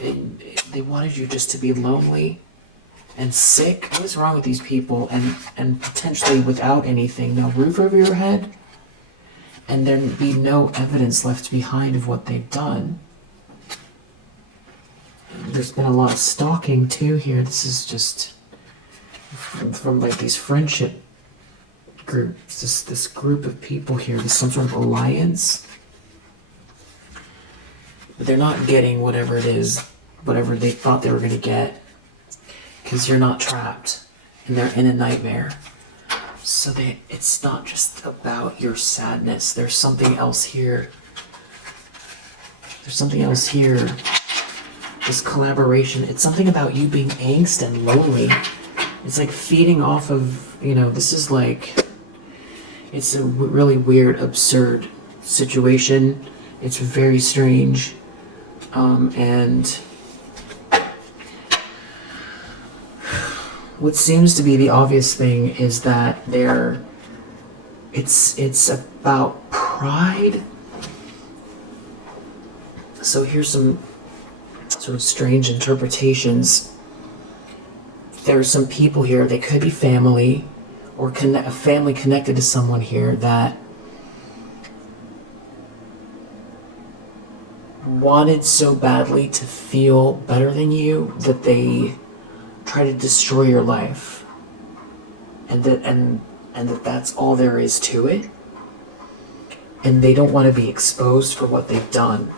and they wanted you just to be lonely and sick. What is wrong with these people? And potentially without anything, no roof over your head, and there'd be no evidence left behind of what they've done. There's been a lot of stalking too here. This is just from like these friendship groups, this group of people here, there's some sort of alliance. But they're not getting whatever it is, whatever they thought they were going to get, because you're not trapped and they're in a nightmare. So it's not just about your sadness. There's something else here. There's something else here. This collaboration, it's something about you being angst and lonely. It's like feeding off of, this is like, it's a really weird, absurd situation. It's very strange. And what seems to be the obvious thing is that it's about pride. So here's some sort of strange interpretations. There's some people here, they could be family, or a family connected to someone here that wanted so badly to feel better than you that they try to destroy your life, and that's all there is to it, and they don't want to be exposed for what they've done.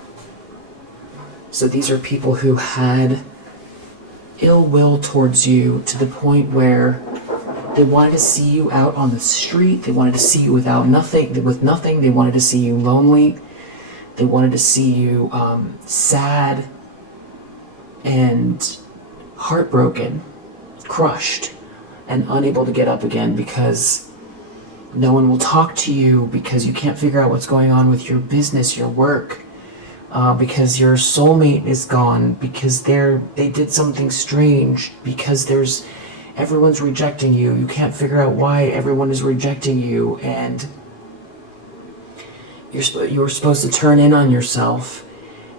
So these are people who had ill will towards you to the point where they wanted to see you out on the street. They wanted to see you with nothing. They wanted to see you lonely. They wanted to see you sad and heartbroken, crushed, and unable to get up again because no one will talk to you, because you can't figure out what's going on with your business, your work. Because your soulmate is gone, because they did something strange, because everyone's rejecting you. You can't figure out why everyone is rejecting you, and you're supposed to turn in on yourself,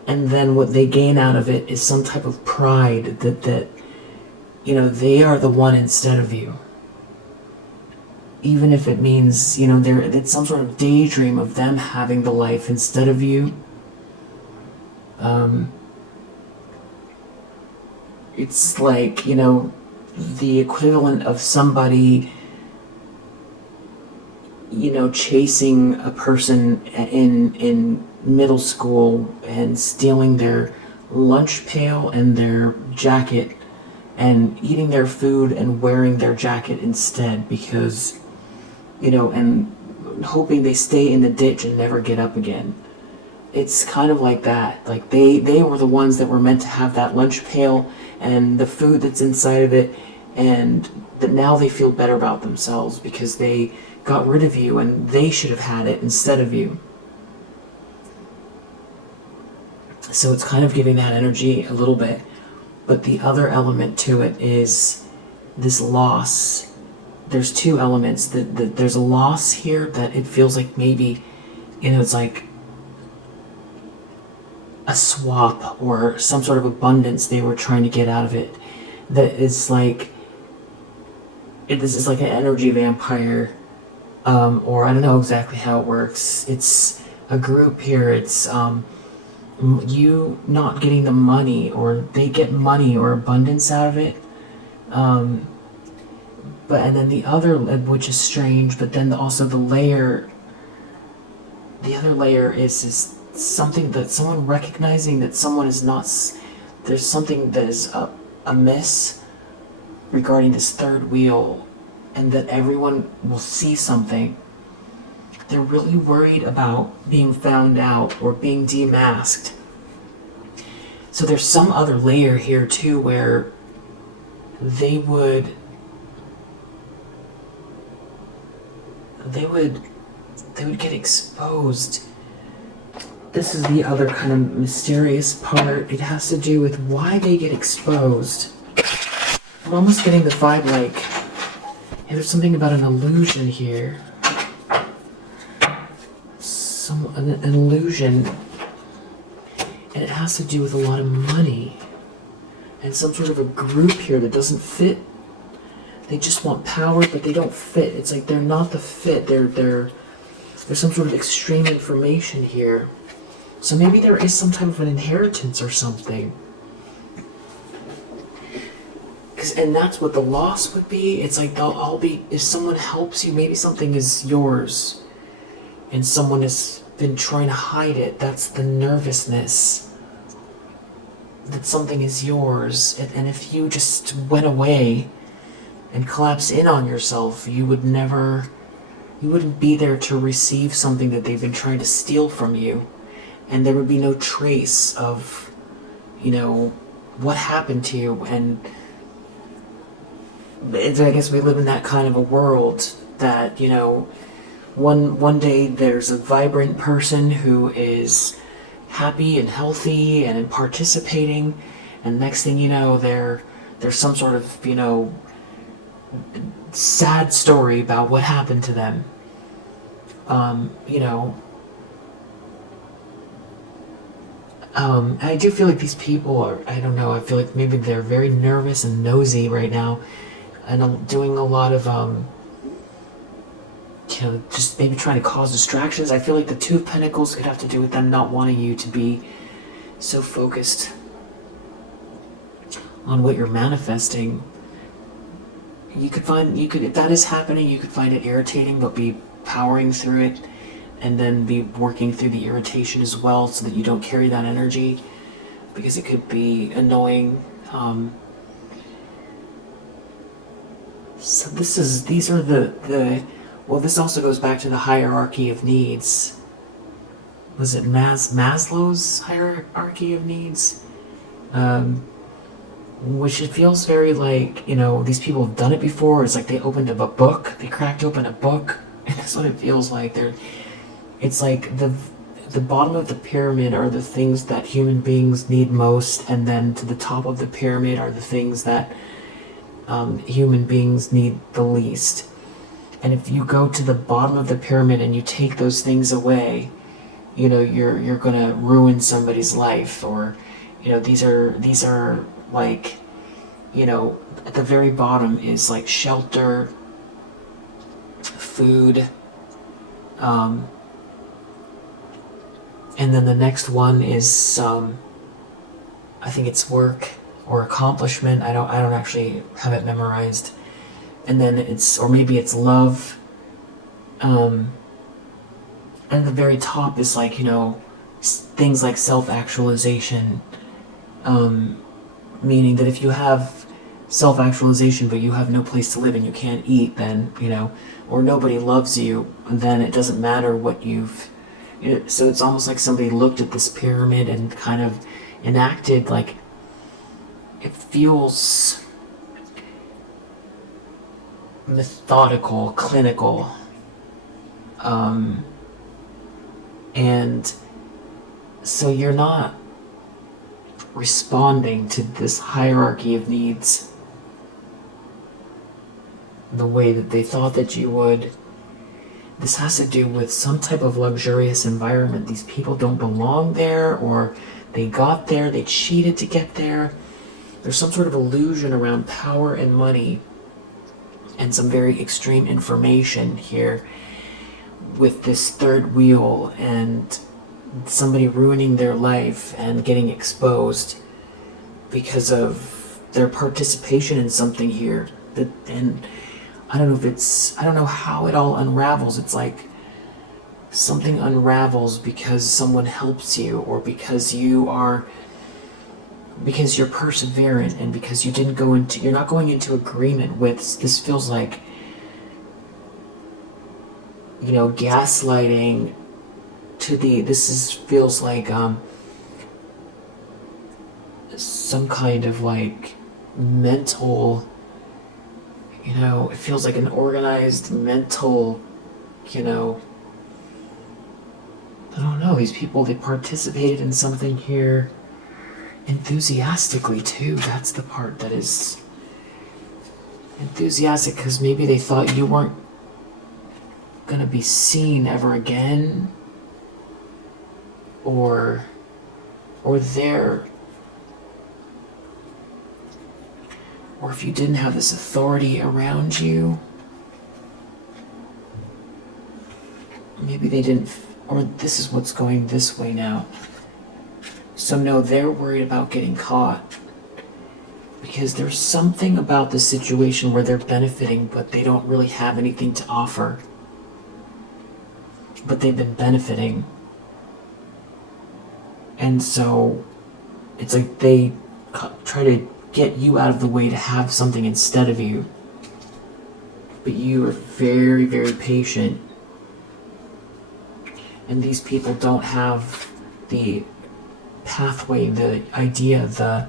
and then what they gain out of it is some type of pride that they are the one instead of you. Even if it means, it's some sort of daydream of them having the life instead of you. It's like, the equivalent of somebody, chasing a person in middle school and stealing their lunch pail and their jacket and eating their food and wearing their jacket instead because, and hoping they stay in the ditch and never get up again. It's kind of like that. Like they were the ones that were meant to have that lunch pail and the food that's inside of it, and that now they feel better about themselves because they got rid of you and they should have had it instead of you. So it's kind of giving that energy a little bit. But the other element to it is this loss. There's two elements. There's a loss here that it feels like maybe, it's like a swap or some sort of abundance they were trying to get out of it. That is like, this is like an energy vampire, or I don't know exactly how it works. It's a group here. It's you not getting the money, or they get money or abundance out of it. And then the other, which is strange, but then also the other layer is something that someone recognizing that someone is not, there's something that is amiss regarding this third wheel, and that everyone will see something. They're really worried about being found out or being demasked. So there's some other layer here too where they would get exposed this is the other kind of mysterious part. It has to do with why they get exposed. I'm almost getting the vibe like, yeah, there's something about an illusion here. An illusion. And it has to do with a lot of money. And some sort of a group here that doesn't fit. They just want power, but they don't fit. It's like they're not the fit. There's some sort of extreme information here. So maybe there is some type of an inheritance or something. And that's what the loss would be. It's like they'll all be, if someone helps you, maybe something is yours and someone has been trying to hide it. That's the nervousness that something is yours. And if you just went away and collapsed in on yourself, you wouldn't be there to receive something that they've been trying to steal from you. And there would be no trace of, what happened to you. And I guess we live in that kind of a world that, one day there's a vibrant person who is happy and healthy and participating, and next thing you know, there's some sort of, sad story about what happened to them. I do feel like these people are, I don't know, I feel like maybe they're very nervous and nosy right now, and doing a lot of, just maybe trying to cause distractions. I feel like the Two of Pentacles could have to do with them not wanting you to be so focused on what you're manifesting. If that is happening, you could find it irritating, but be powering through it, and then be working through the irritation as well, so that you don't carry that energy, because it could be annoying. So these are well, this also goes back to the hierarchy of needs. Was it Maslow's hierarchy of needs? Which it feels very like, these people have done it before. It's like they opened up a book, they cracked open a book, and that's what it feels like. It's like the bottom of the pyramid are the things that human beings need most, and then to the top of the pyramid are the things that human beings need the least. And if you go to the bottom of the pyramid and you take those things away, you're gonna ruin somebody's life. Or these are like, at the very bottom is like shelter, food, and then the next one is I think it's work or accomplishment. I don't actually have it memorized. And then maybe it's love. And the very top is like, things like self-actualization. Meaning that if you have self-actualization but you have no place to live and you can't eat, then, or nobody loves you, then it doesn't matter what you've... So it's almost like somebody looked at this pyramid and kind of enacted, like, it feels methodical, clinical, and so you're not responding to this hierarchy of needs the way that they thought that you would. This has to do with some type of luxurious environment. These people don't belong there, or they got there, they cheated to get there. There's some sort of illusion around power and money, and some very extreme information here with this third wheel, and somebody ruining their life and getting exposed because of their participation in something here. And I don't know how it all unravels. It's like something unravels because someone helps you, or because you're perseverant, and because you're not going into agreement with, this feels like, gaslighting feels like some kind of like mental, it feels like an organized mental, I don't know, these people, they participated in something here enthusiastically too. That's the part that is enthusiastic, because maybe they thought you weren't gonna be seen ever again, or there, or if you didn't have this authority around you, maybe they didn't, or this is what's going this way now. So no, they're worried about getting caught, because there's something about the situation where they're benefiting, but they don't really have anything to offer. But they've been benefiting. And so it's like they try to get you out of the way to have something instead of you. But you are very, very patient. And these people don't have the pathway, the idea,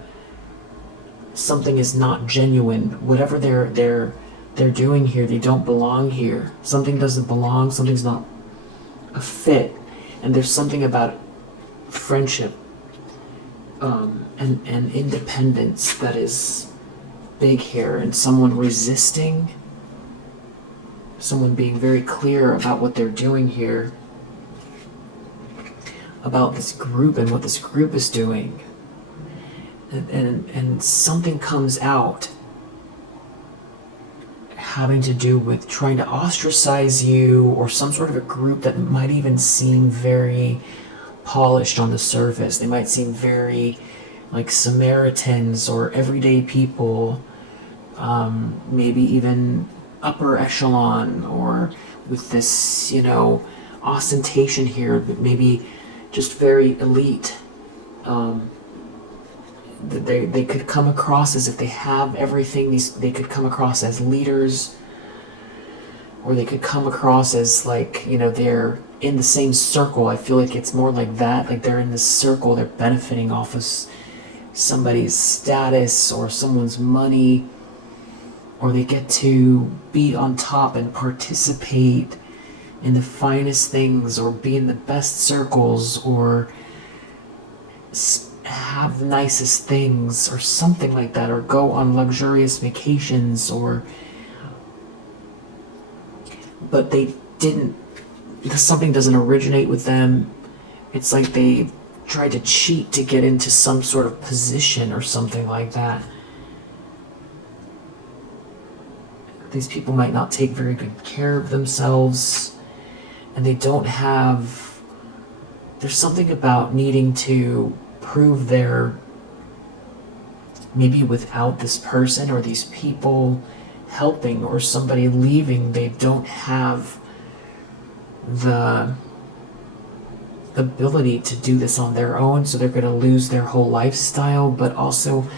something is not genuine. Whatever they're doing here, they don't belong here. Something doesn't belong, something's not a fit. And there's something about friendship and independence that is big here, and someone resisting, someone being very clear about what they're doing here, about this group and what this group is doing, and something comes out having to do with trying to ostracize you, or some sort of a group that might even seem very polished on the surface. They might seem very like Samaritans or everyday people, maybe even upper echelon, or with this, ostentation here, but maybe just very elite. They could come across as if they have everything. They could come across as leaders, or they could come across as they're in the same circle. I feel like it's more like that. Like they're in this circle, they're benefiting off of somebody's status or someone's money, or they get to be on top and participate in the finest things, or be in the best circles, or have the nicest things, or something like that, or go on luxurious vacations, but they didn't, something doesn't originate with them. It's like they tried to cheat to get into some sort of position or something like that. These people might not take very good care of themselves, and they don't have, there's something about needing to prove maybe without this person or these people helping or somebody leaving, they don't have the ability to do this on their own, so they're going to lose their whole lifestyle. But also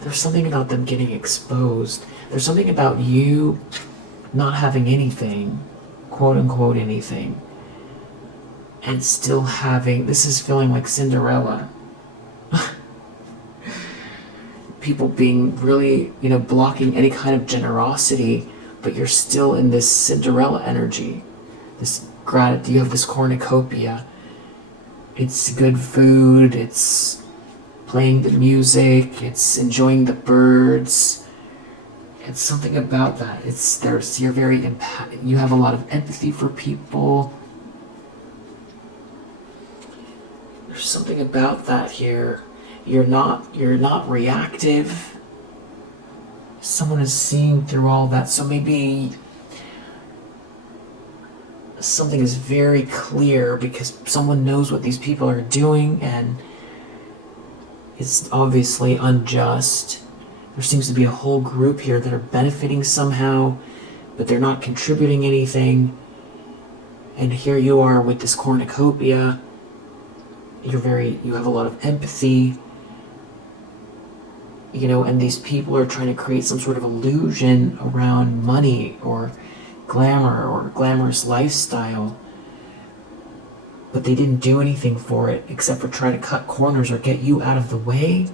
there's something about them getting exposed. There's something about you not having anything, quote unquote anything, and still having, this is feeling like Cinderella. People being really, blocking any kind of generosity, but you're still in this Cinderella energy. This gratitude, you have this cornucopia. It's good food, it's playing the music, it's enjoying the birds. It's something about that. You're very you have a lot of empathy for people. There's something about that here. You're not reactive. Someone is seeing through all that. So maybe something is very clear because someone knows what these people are doing, and it's obviously unjust. There seems to be a whole group here that are benefiting somehow, but they're not contributing anything. And here you are with this cornucopia. You have a lot of empathy. And these people are trying to create some sort of illusion around money or glamour or glamorous lifestyle. But they didn't do anything for it except for try to cut corners or get you out of the way.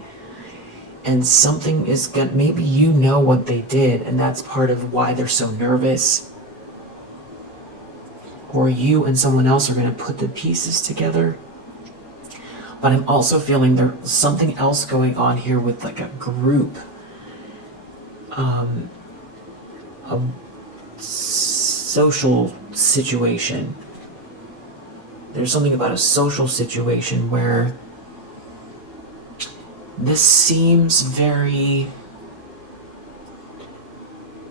And something is maybe what they did, and that's part of why they're so nervous. Or you and someone else are going to put the pieces together. But I'm also feeling there's something else going on here with like a group. A social situation. There's something about a social situation where this seems very...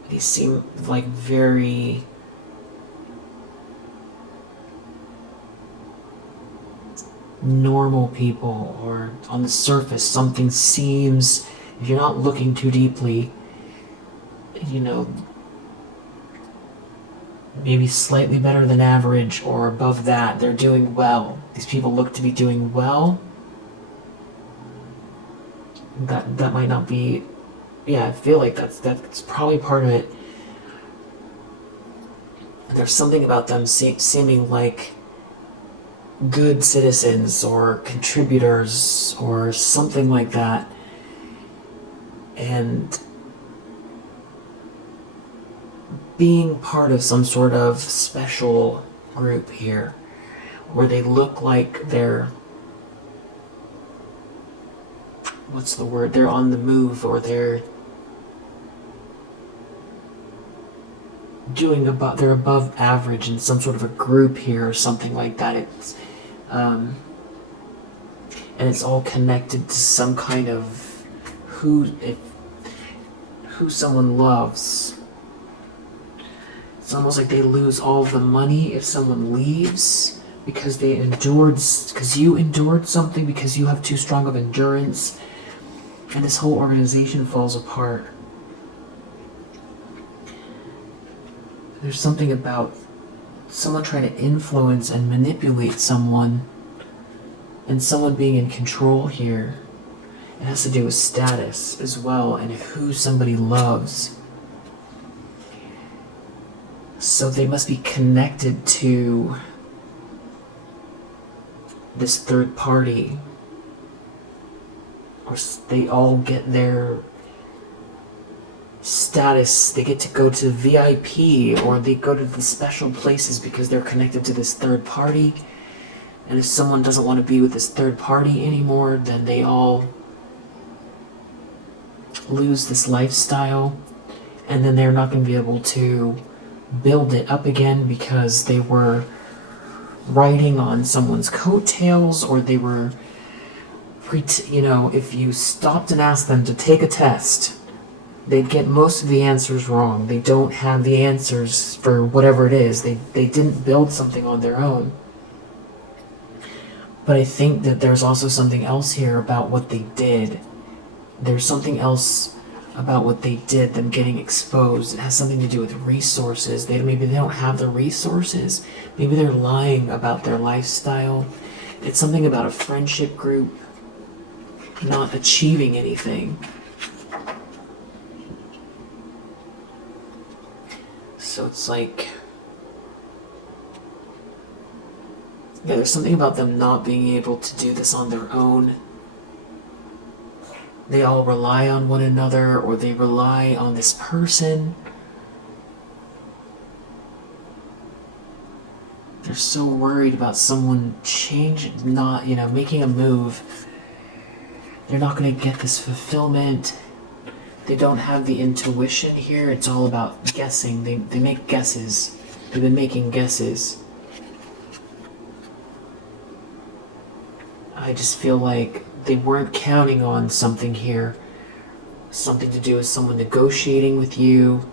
They seem like very... normal people, or on the surface something seems, if you're not looking too deeply, you know, maybe slightly better than average or above that. They're doing well. These people look to be doing well. That might not be... Yeah, I feel like that's probably part of it. There's something about them seeming like good citizens or contributors or something like that. And being part of some sort of special group here, where they look like they're... what's the word? They're on the move, or they're they're above average in some sort of a group here or something like that. It's and it's all connected to some kind of who someone loves. It's almost like they lose all of the money if someone leaves, because you endured something, because you have too strong of endurance, and this whole organization falls apart. There's something about someone trying to influence and manipulate someone, and someone being in control here. It has to do with status as well, and who somebody loves. So they must be connected to this third party, or they all get their status. They get to go to VIP, or they go to the special places because they're connected to this third party. And if someone doesn't want to be with this third party anymore, then they all lose this lifestyle, and then they're not going to be able to build it up again because they were riding on someone's coattails, or they were, if you stopped and asked them to take a test, they'd get most of the answers wrong. They don't have the answers for whatever it is. They didn't build something on their own. But I think that there's also something else here about what they did. There's something else about what they did, them getting exposed. It has something to do with resources. Maybe they don't have the resources. Maybe they're lying about their lifestyle. It's something about a friendship group not achieving anything. So it's like... yeah, there's something about them not being able to do this on their own. They all rely on one another, or they rely on this person. They're so worried about someone making a move. They're not going to get this fulfillment. They don't have the intuition here. It's all about guessing. They make guesses. They've been making guesses. I just feel like they weren't counting on something here. Something to do with someone negotiating with you,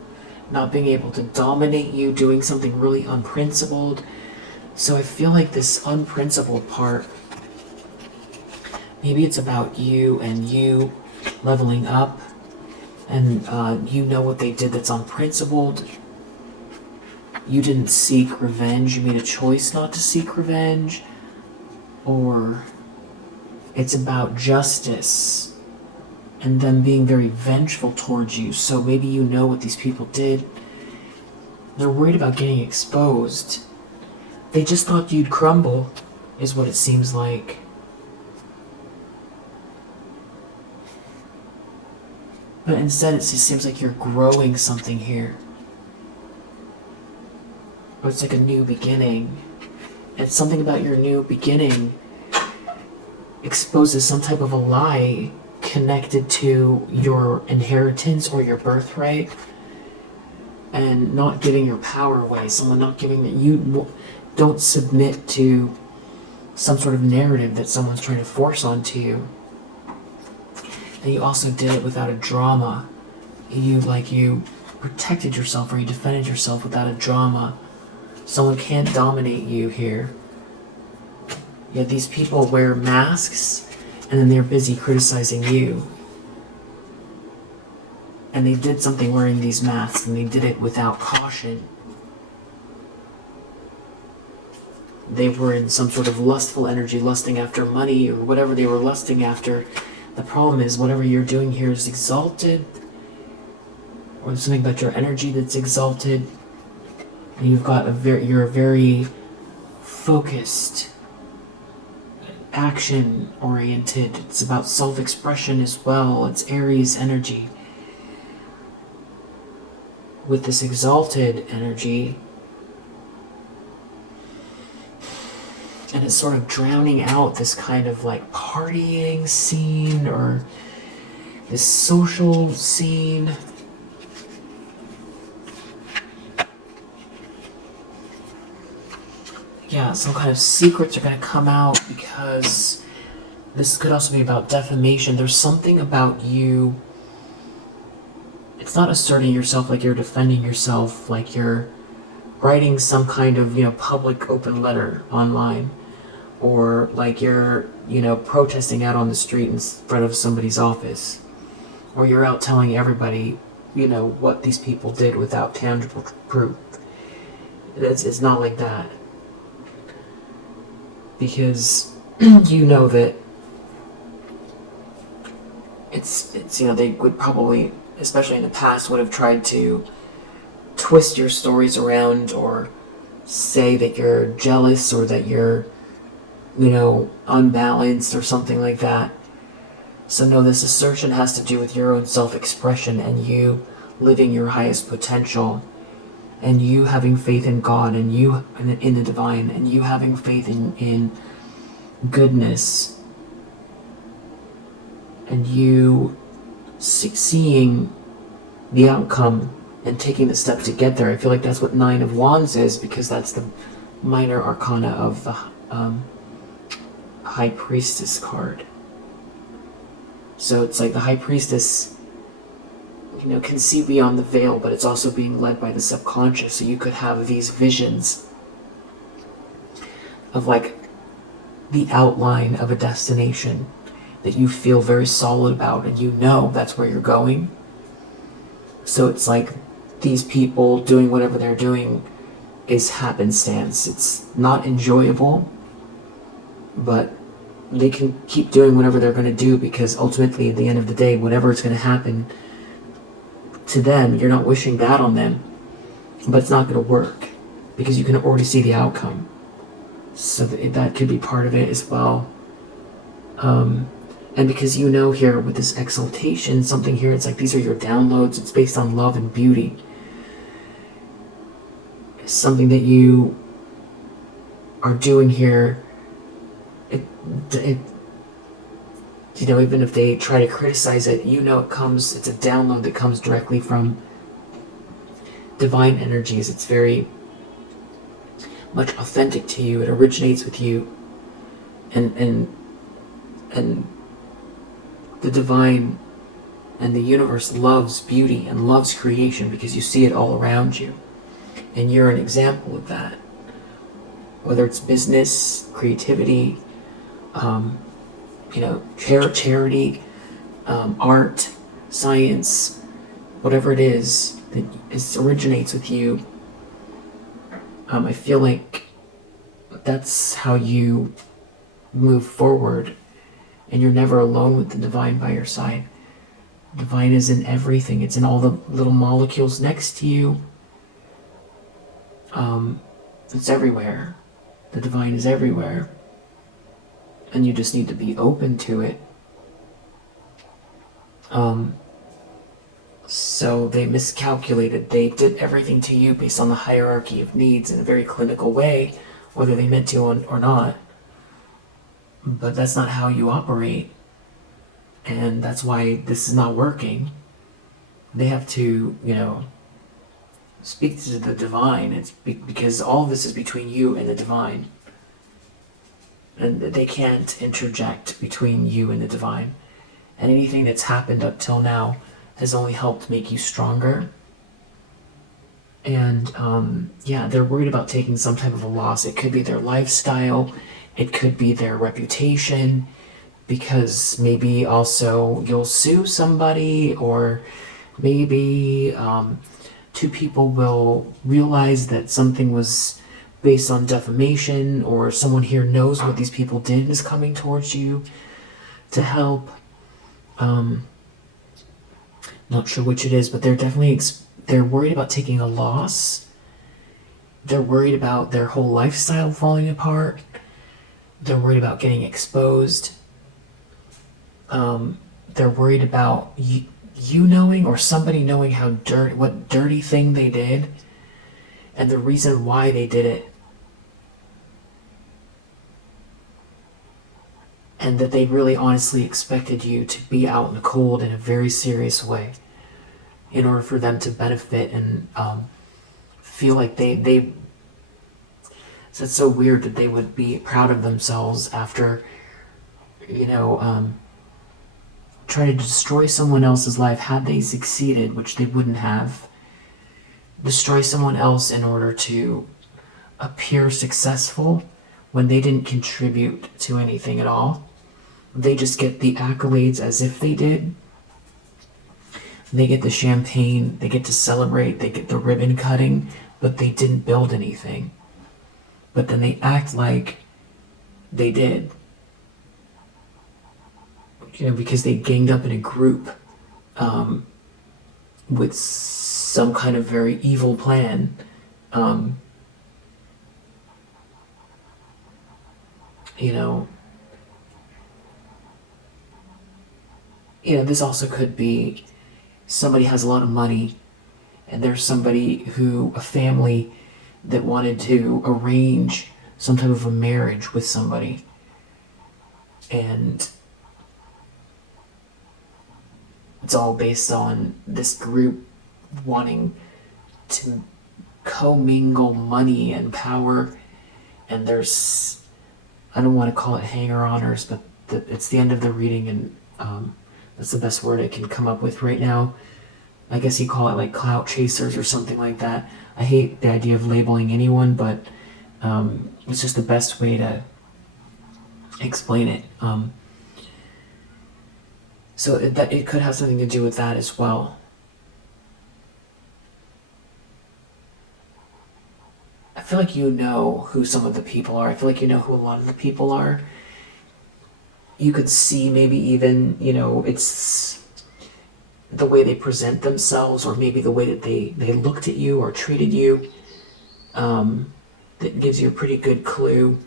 not being able to dominate you, doing something really unprincipled. So I feel like this unprincipled part, maybe it's about you and you leveling up, and you know what they did that's unprincipled. You didn't seek revenge. You made a choice not to seek revenge. Or it's about justice and them being very vengeful towards you. So maybe you know what these people did. They're worried about getting exposed. They just thought you'd crumble, is what it seems like. But instead it just seems like you're growing something here. Or it's like a new beginning. And something about your new beginning exposes some type of a lie connected to your inheritance or your birthright, and not giving your power away. Someone not giving that you don't submit to some sort of narrative that someone's trying to force onto you. And you also did it without a drama. You protected yourself, or you defended yourself without a drama. Someone can't dominate you here. Yet these people wear masks, and then they're busy criticizing you. And they did something wearing these masks, and they did it without caution. They were in some sort of lustful energy, lusting after money, or whatever they were lusting after. The problem is, whatever you're doing here is exalted, or there's something about your energy that's exalted. And you're a very focused, action-oriented. It's about self-expression as well. It's Aries energy. With this exalted energy, and it's sort of drowning out this kind of like partying scene, or this social scene. Yeah, some kind of secrets are going to come out, because this could also be about defamation. There's something about you. It's not asserting yourself like you're defending yourself, like you're writing some kind of, public open letter online, or like you're, protesting out on the street in front of somebody's office, or you're out telling everybody, what these people did without tangible proof. It's not like that. Because you know that it's they would probably, especially in the past, would have tried to twist your stories around, or say that you're jealous, or that you're, unbalanced, or something like that. So no, this assertion has to do with your own self-expression, and you living your highest potential, and you having faith in God, and you in the divine, and you having faith in goodness, and you seeing the outcome and taking the steps to get there. I feel like that's what Nine of Wands is, because that's the minor arcana of the High Priestess card. So it's like the High Priestess, can see beyond the veil, but it's also being led by the subconscious. So you could have these visions of like the outline of a destination that you feel very solid about, and that's where you're going. So it's like these people doing whatever they're doing is happenstance. It's not enjoyable, but they can keep doing whatever they're going to do, because ultimately, at the end of the day, whatever is going to happen to them, you're not wishing that on them, but it's not going to work, because you can already see the outcome. So that could be part of it as well. And because here with this exaltation, something here, it's like these are your downloads. It's based on love and beauty. It's something that you are doing here. Even if they try to criticize it, it's a download that comes directly from divine energies. It's very much authentic to you. It originates with you, and the divine and the universe loves beauty and loves creation, because you see it all around you, and you're an example of that. Whether it's business, creativity, charity, art, science, whatever it is that originates with you. I feel like that's how you move forward, and you're never alone with the divine by your side. The divine is in everything. It's in all the little molecules next to you. It's everywhere. The divine is everywhere. And you just need to be open to it. So they miscalculated. They did everything to you based on the hierarchy of needs in a very clinical way, whether they meant to or not. But that's not how you operate. And that's why this is not working. They have to, speak to the divine. It's because all of this is between you and the divine. And they can't interject between you and the divine. And anything that's happened up till now has only helped make you stronger. And they're worried about taking some type of a loss. It could be their lifestyle. It could be their reputation. Because maybe also you'll sue somebody, or maybe two people will realize that something was based on defamation, or someone here knows what these people did and is coming towards you to help. Not sure which it is, but they're definitely they're worried about taking a loss. They're worried about their whole lifestyle falling apart. They're worried about getting exposed. They're worried about you knowing, or somebody knowing what dirty thing they did, and the reason why they did it. And that they really honestly expected you to be out in the cold in a very serious way in order for them to benefit and feel like they so it's so weird that they would be proud of themselves after, try to destroy someone else's life. Had they succeeded, which they wouldn't have, destroy someone else in order to appear successful when they didn't contribute to anything at all. They just get the accolades as if they did. They get the champagne, they get to celebrate, they get the ribbon cutting, but they didn't build anything. But then they act like they did. Because they ganged up in a group with some kind of very evil plan. This also could be somebody has a lot of money, and there's a family that wanted to arrange some type of a marriage with somebody. And it's all based on this group wanting to commingle money and power. And there's, I don't want to call it hanger-oners, but it's the end of the reading, and that's the best word I can come up with right now. I guess you call it like clout chasers or something like that. I hate the idea of labeling anyone, but it's just the best way to explain it. So it could have something to do with that as well. I feel like you know who some of the people are. I feel like you know who a lot of the people are. You could see maybe even, it's the way they present themselves, or maybe the way that they looked at you or treated you, that gives you a pretty good clue.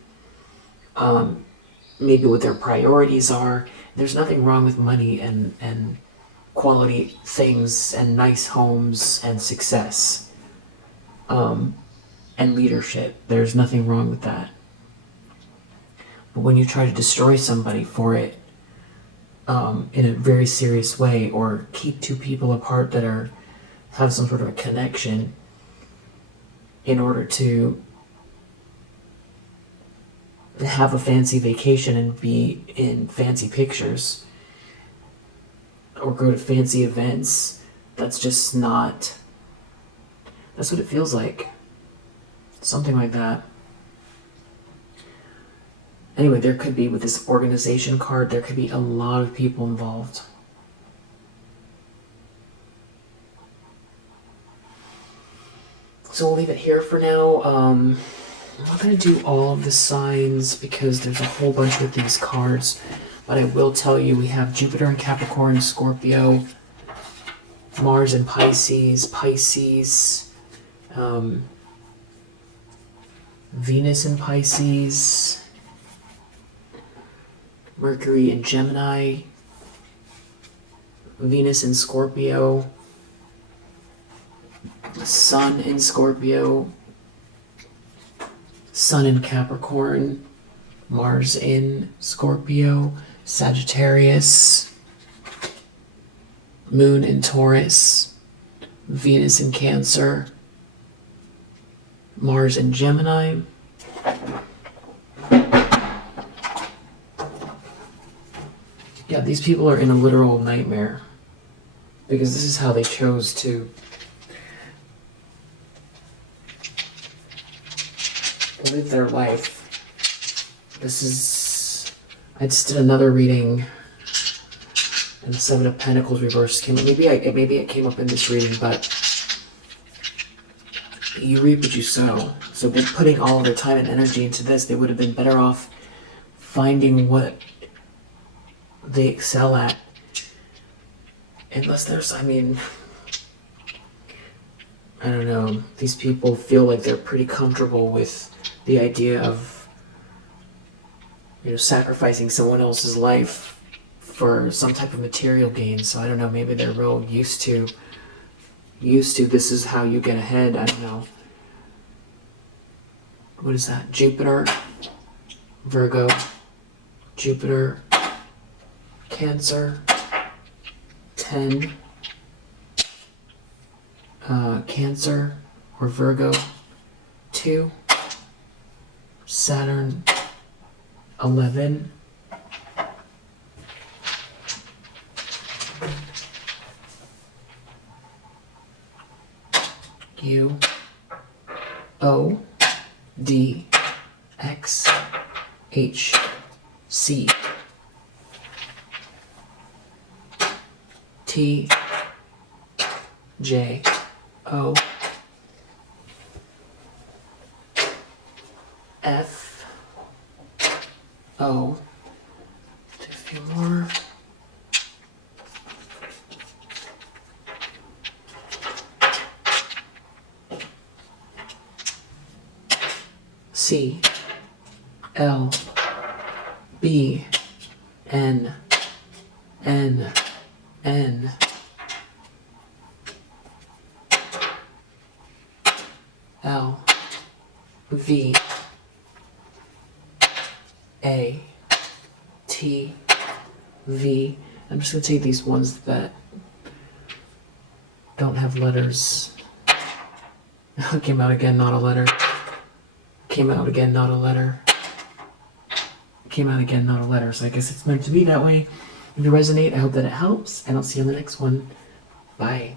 Maybe what their priorities are. There's nothing wrong with money and quality things and nice homes and success, and leadership. There's nothing wrong with that. But when you try to destroy somebody for it, in a very serious way, or keep two people apart that have some sort of a connection in order to have a fancy vacation and be in fancy pictures or go to fancy events, that's just not, that's what it feels like. Something like that. Anyway, there could be, with this organization card, there could be a lot of people involved. So we'll leave it here for now. I'm not going to do all of the signs because there's a whole bunch with these cards. But I will tell you, we have Jupiter in Capricorn, Scorpio, Mars in Pisces, Venus in Pisces, Mercury in Gemini, Venus in Scorpio, Sun in Scorpio, Sun in Capricorn, Mars in Scorpio, Sagittarius, Moon in Taurus, Venus in Cancer, Mars in Gemini. Yeah, these people are in a literal nightmare because this is how they chose to live their life. This is, I just did another reading and the Seven of Pentacles reversed came up. Maybe it came up in this reading, but you reap what you sow. So by putting all of their time and energy into this, they would have been better off finding what they excel at. Unless there's, I don't know, these people feel like they're pretty comfortable with the idea of, sacrificing someone else's life for some type of material gain. So I don't know, maybe they're real used to this is how you get ahead. I don't know. What is that? Jupiter, Virgo, Jupiter, Cancer, 10, Cancer or Virgo, 2, Saturn, 11, U, O, D, X, H, C, T, J, O, F, O, do a few more, C, L, B, N, N, N, L, V, A, T, V. I'm just going to take these ones that don't have letters. Came out again, not a letter. Came out again, not a letter. Came out again, not a letter. So I guess it's meant to be that way. If you resonate, I hope that it helps, and I'll see you on the next one. Bye.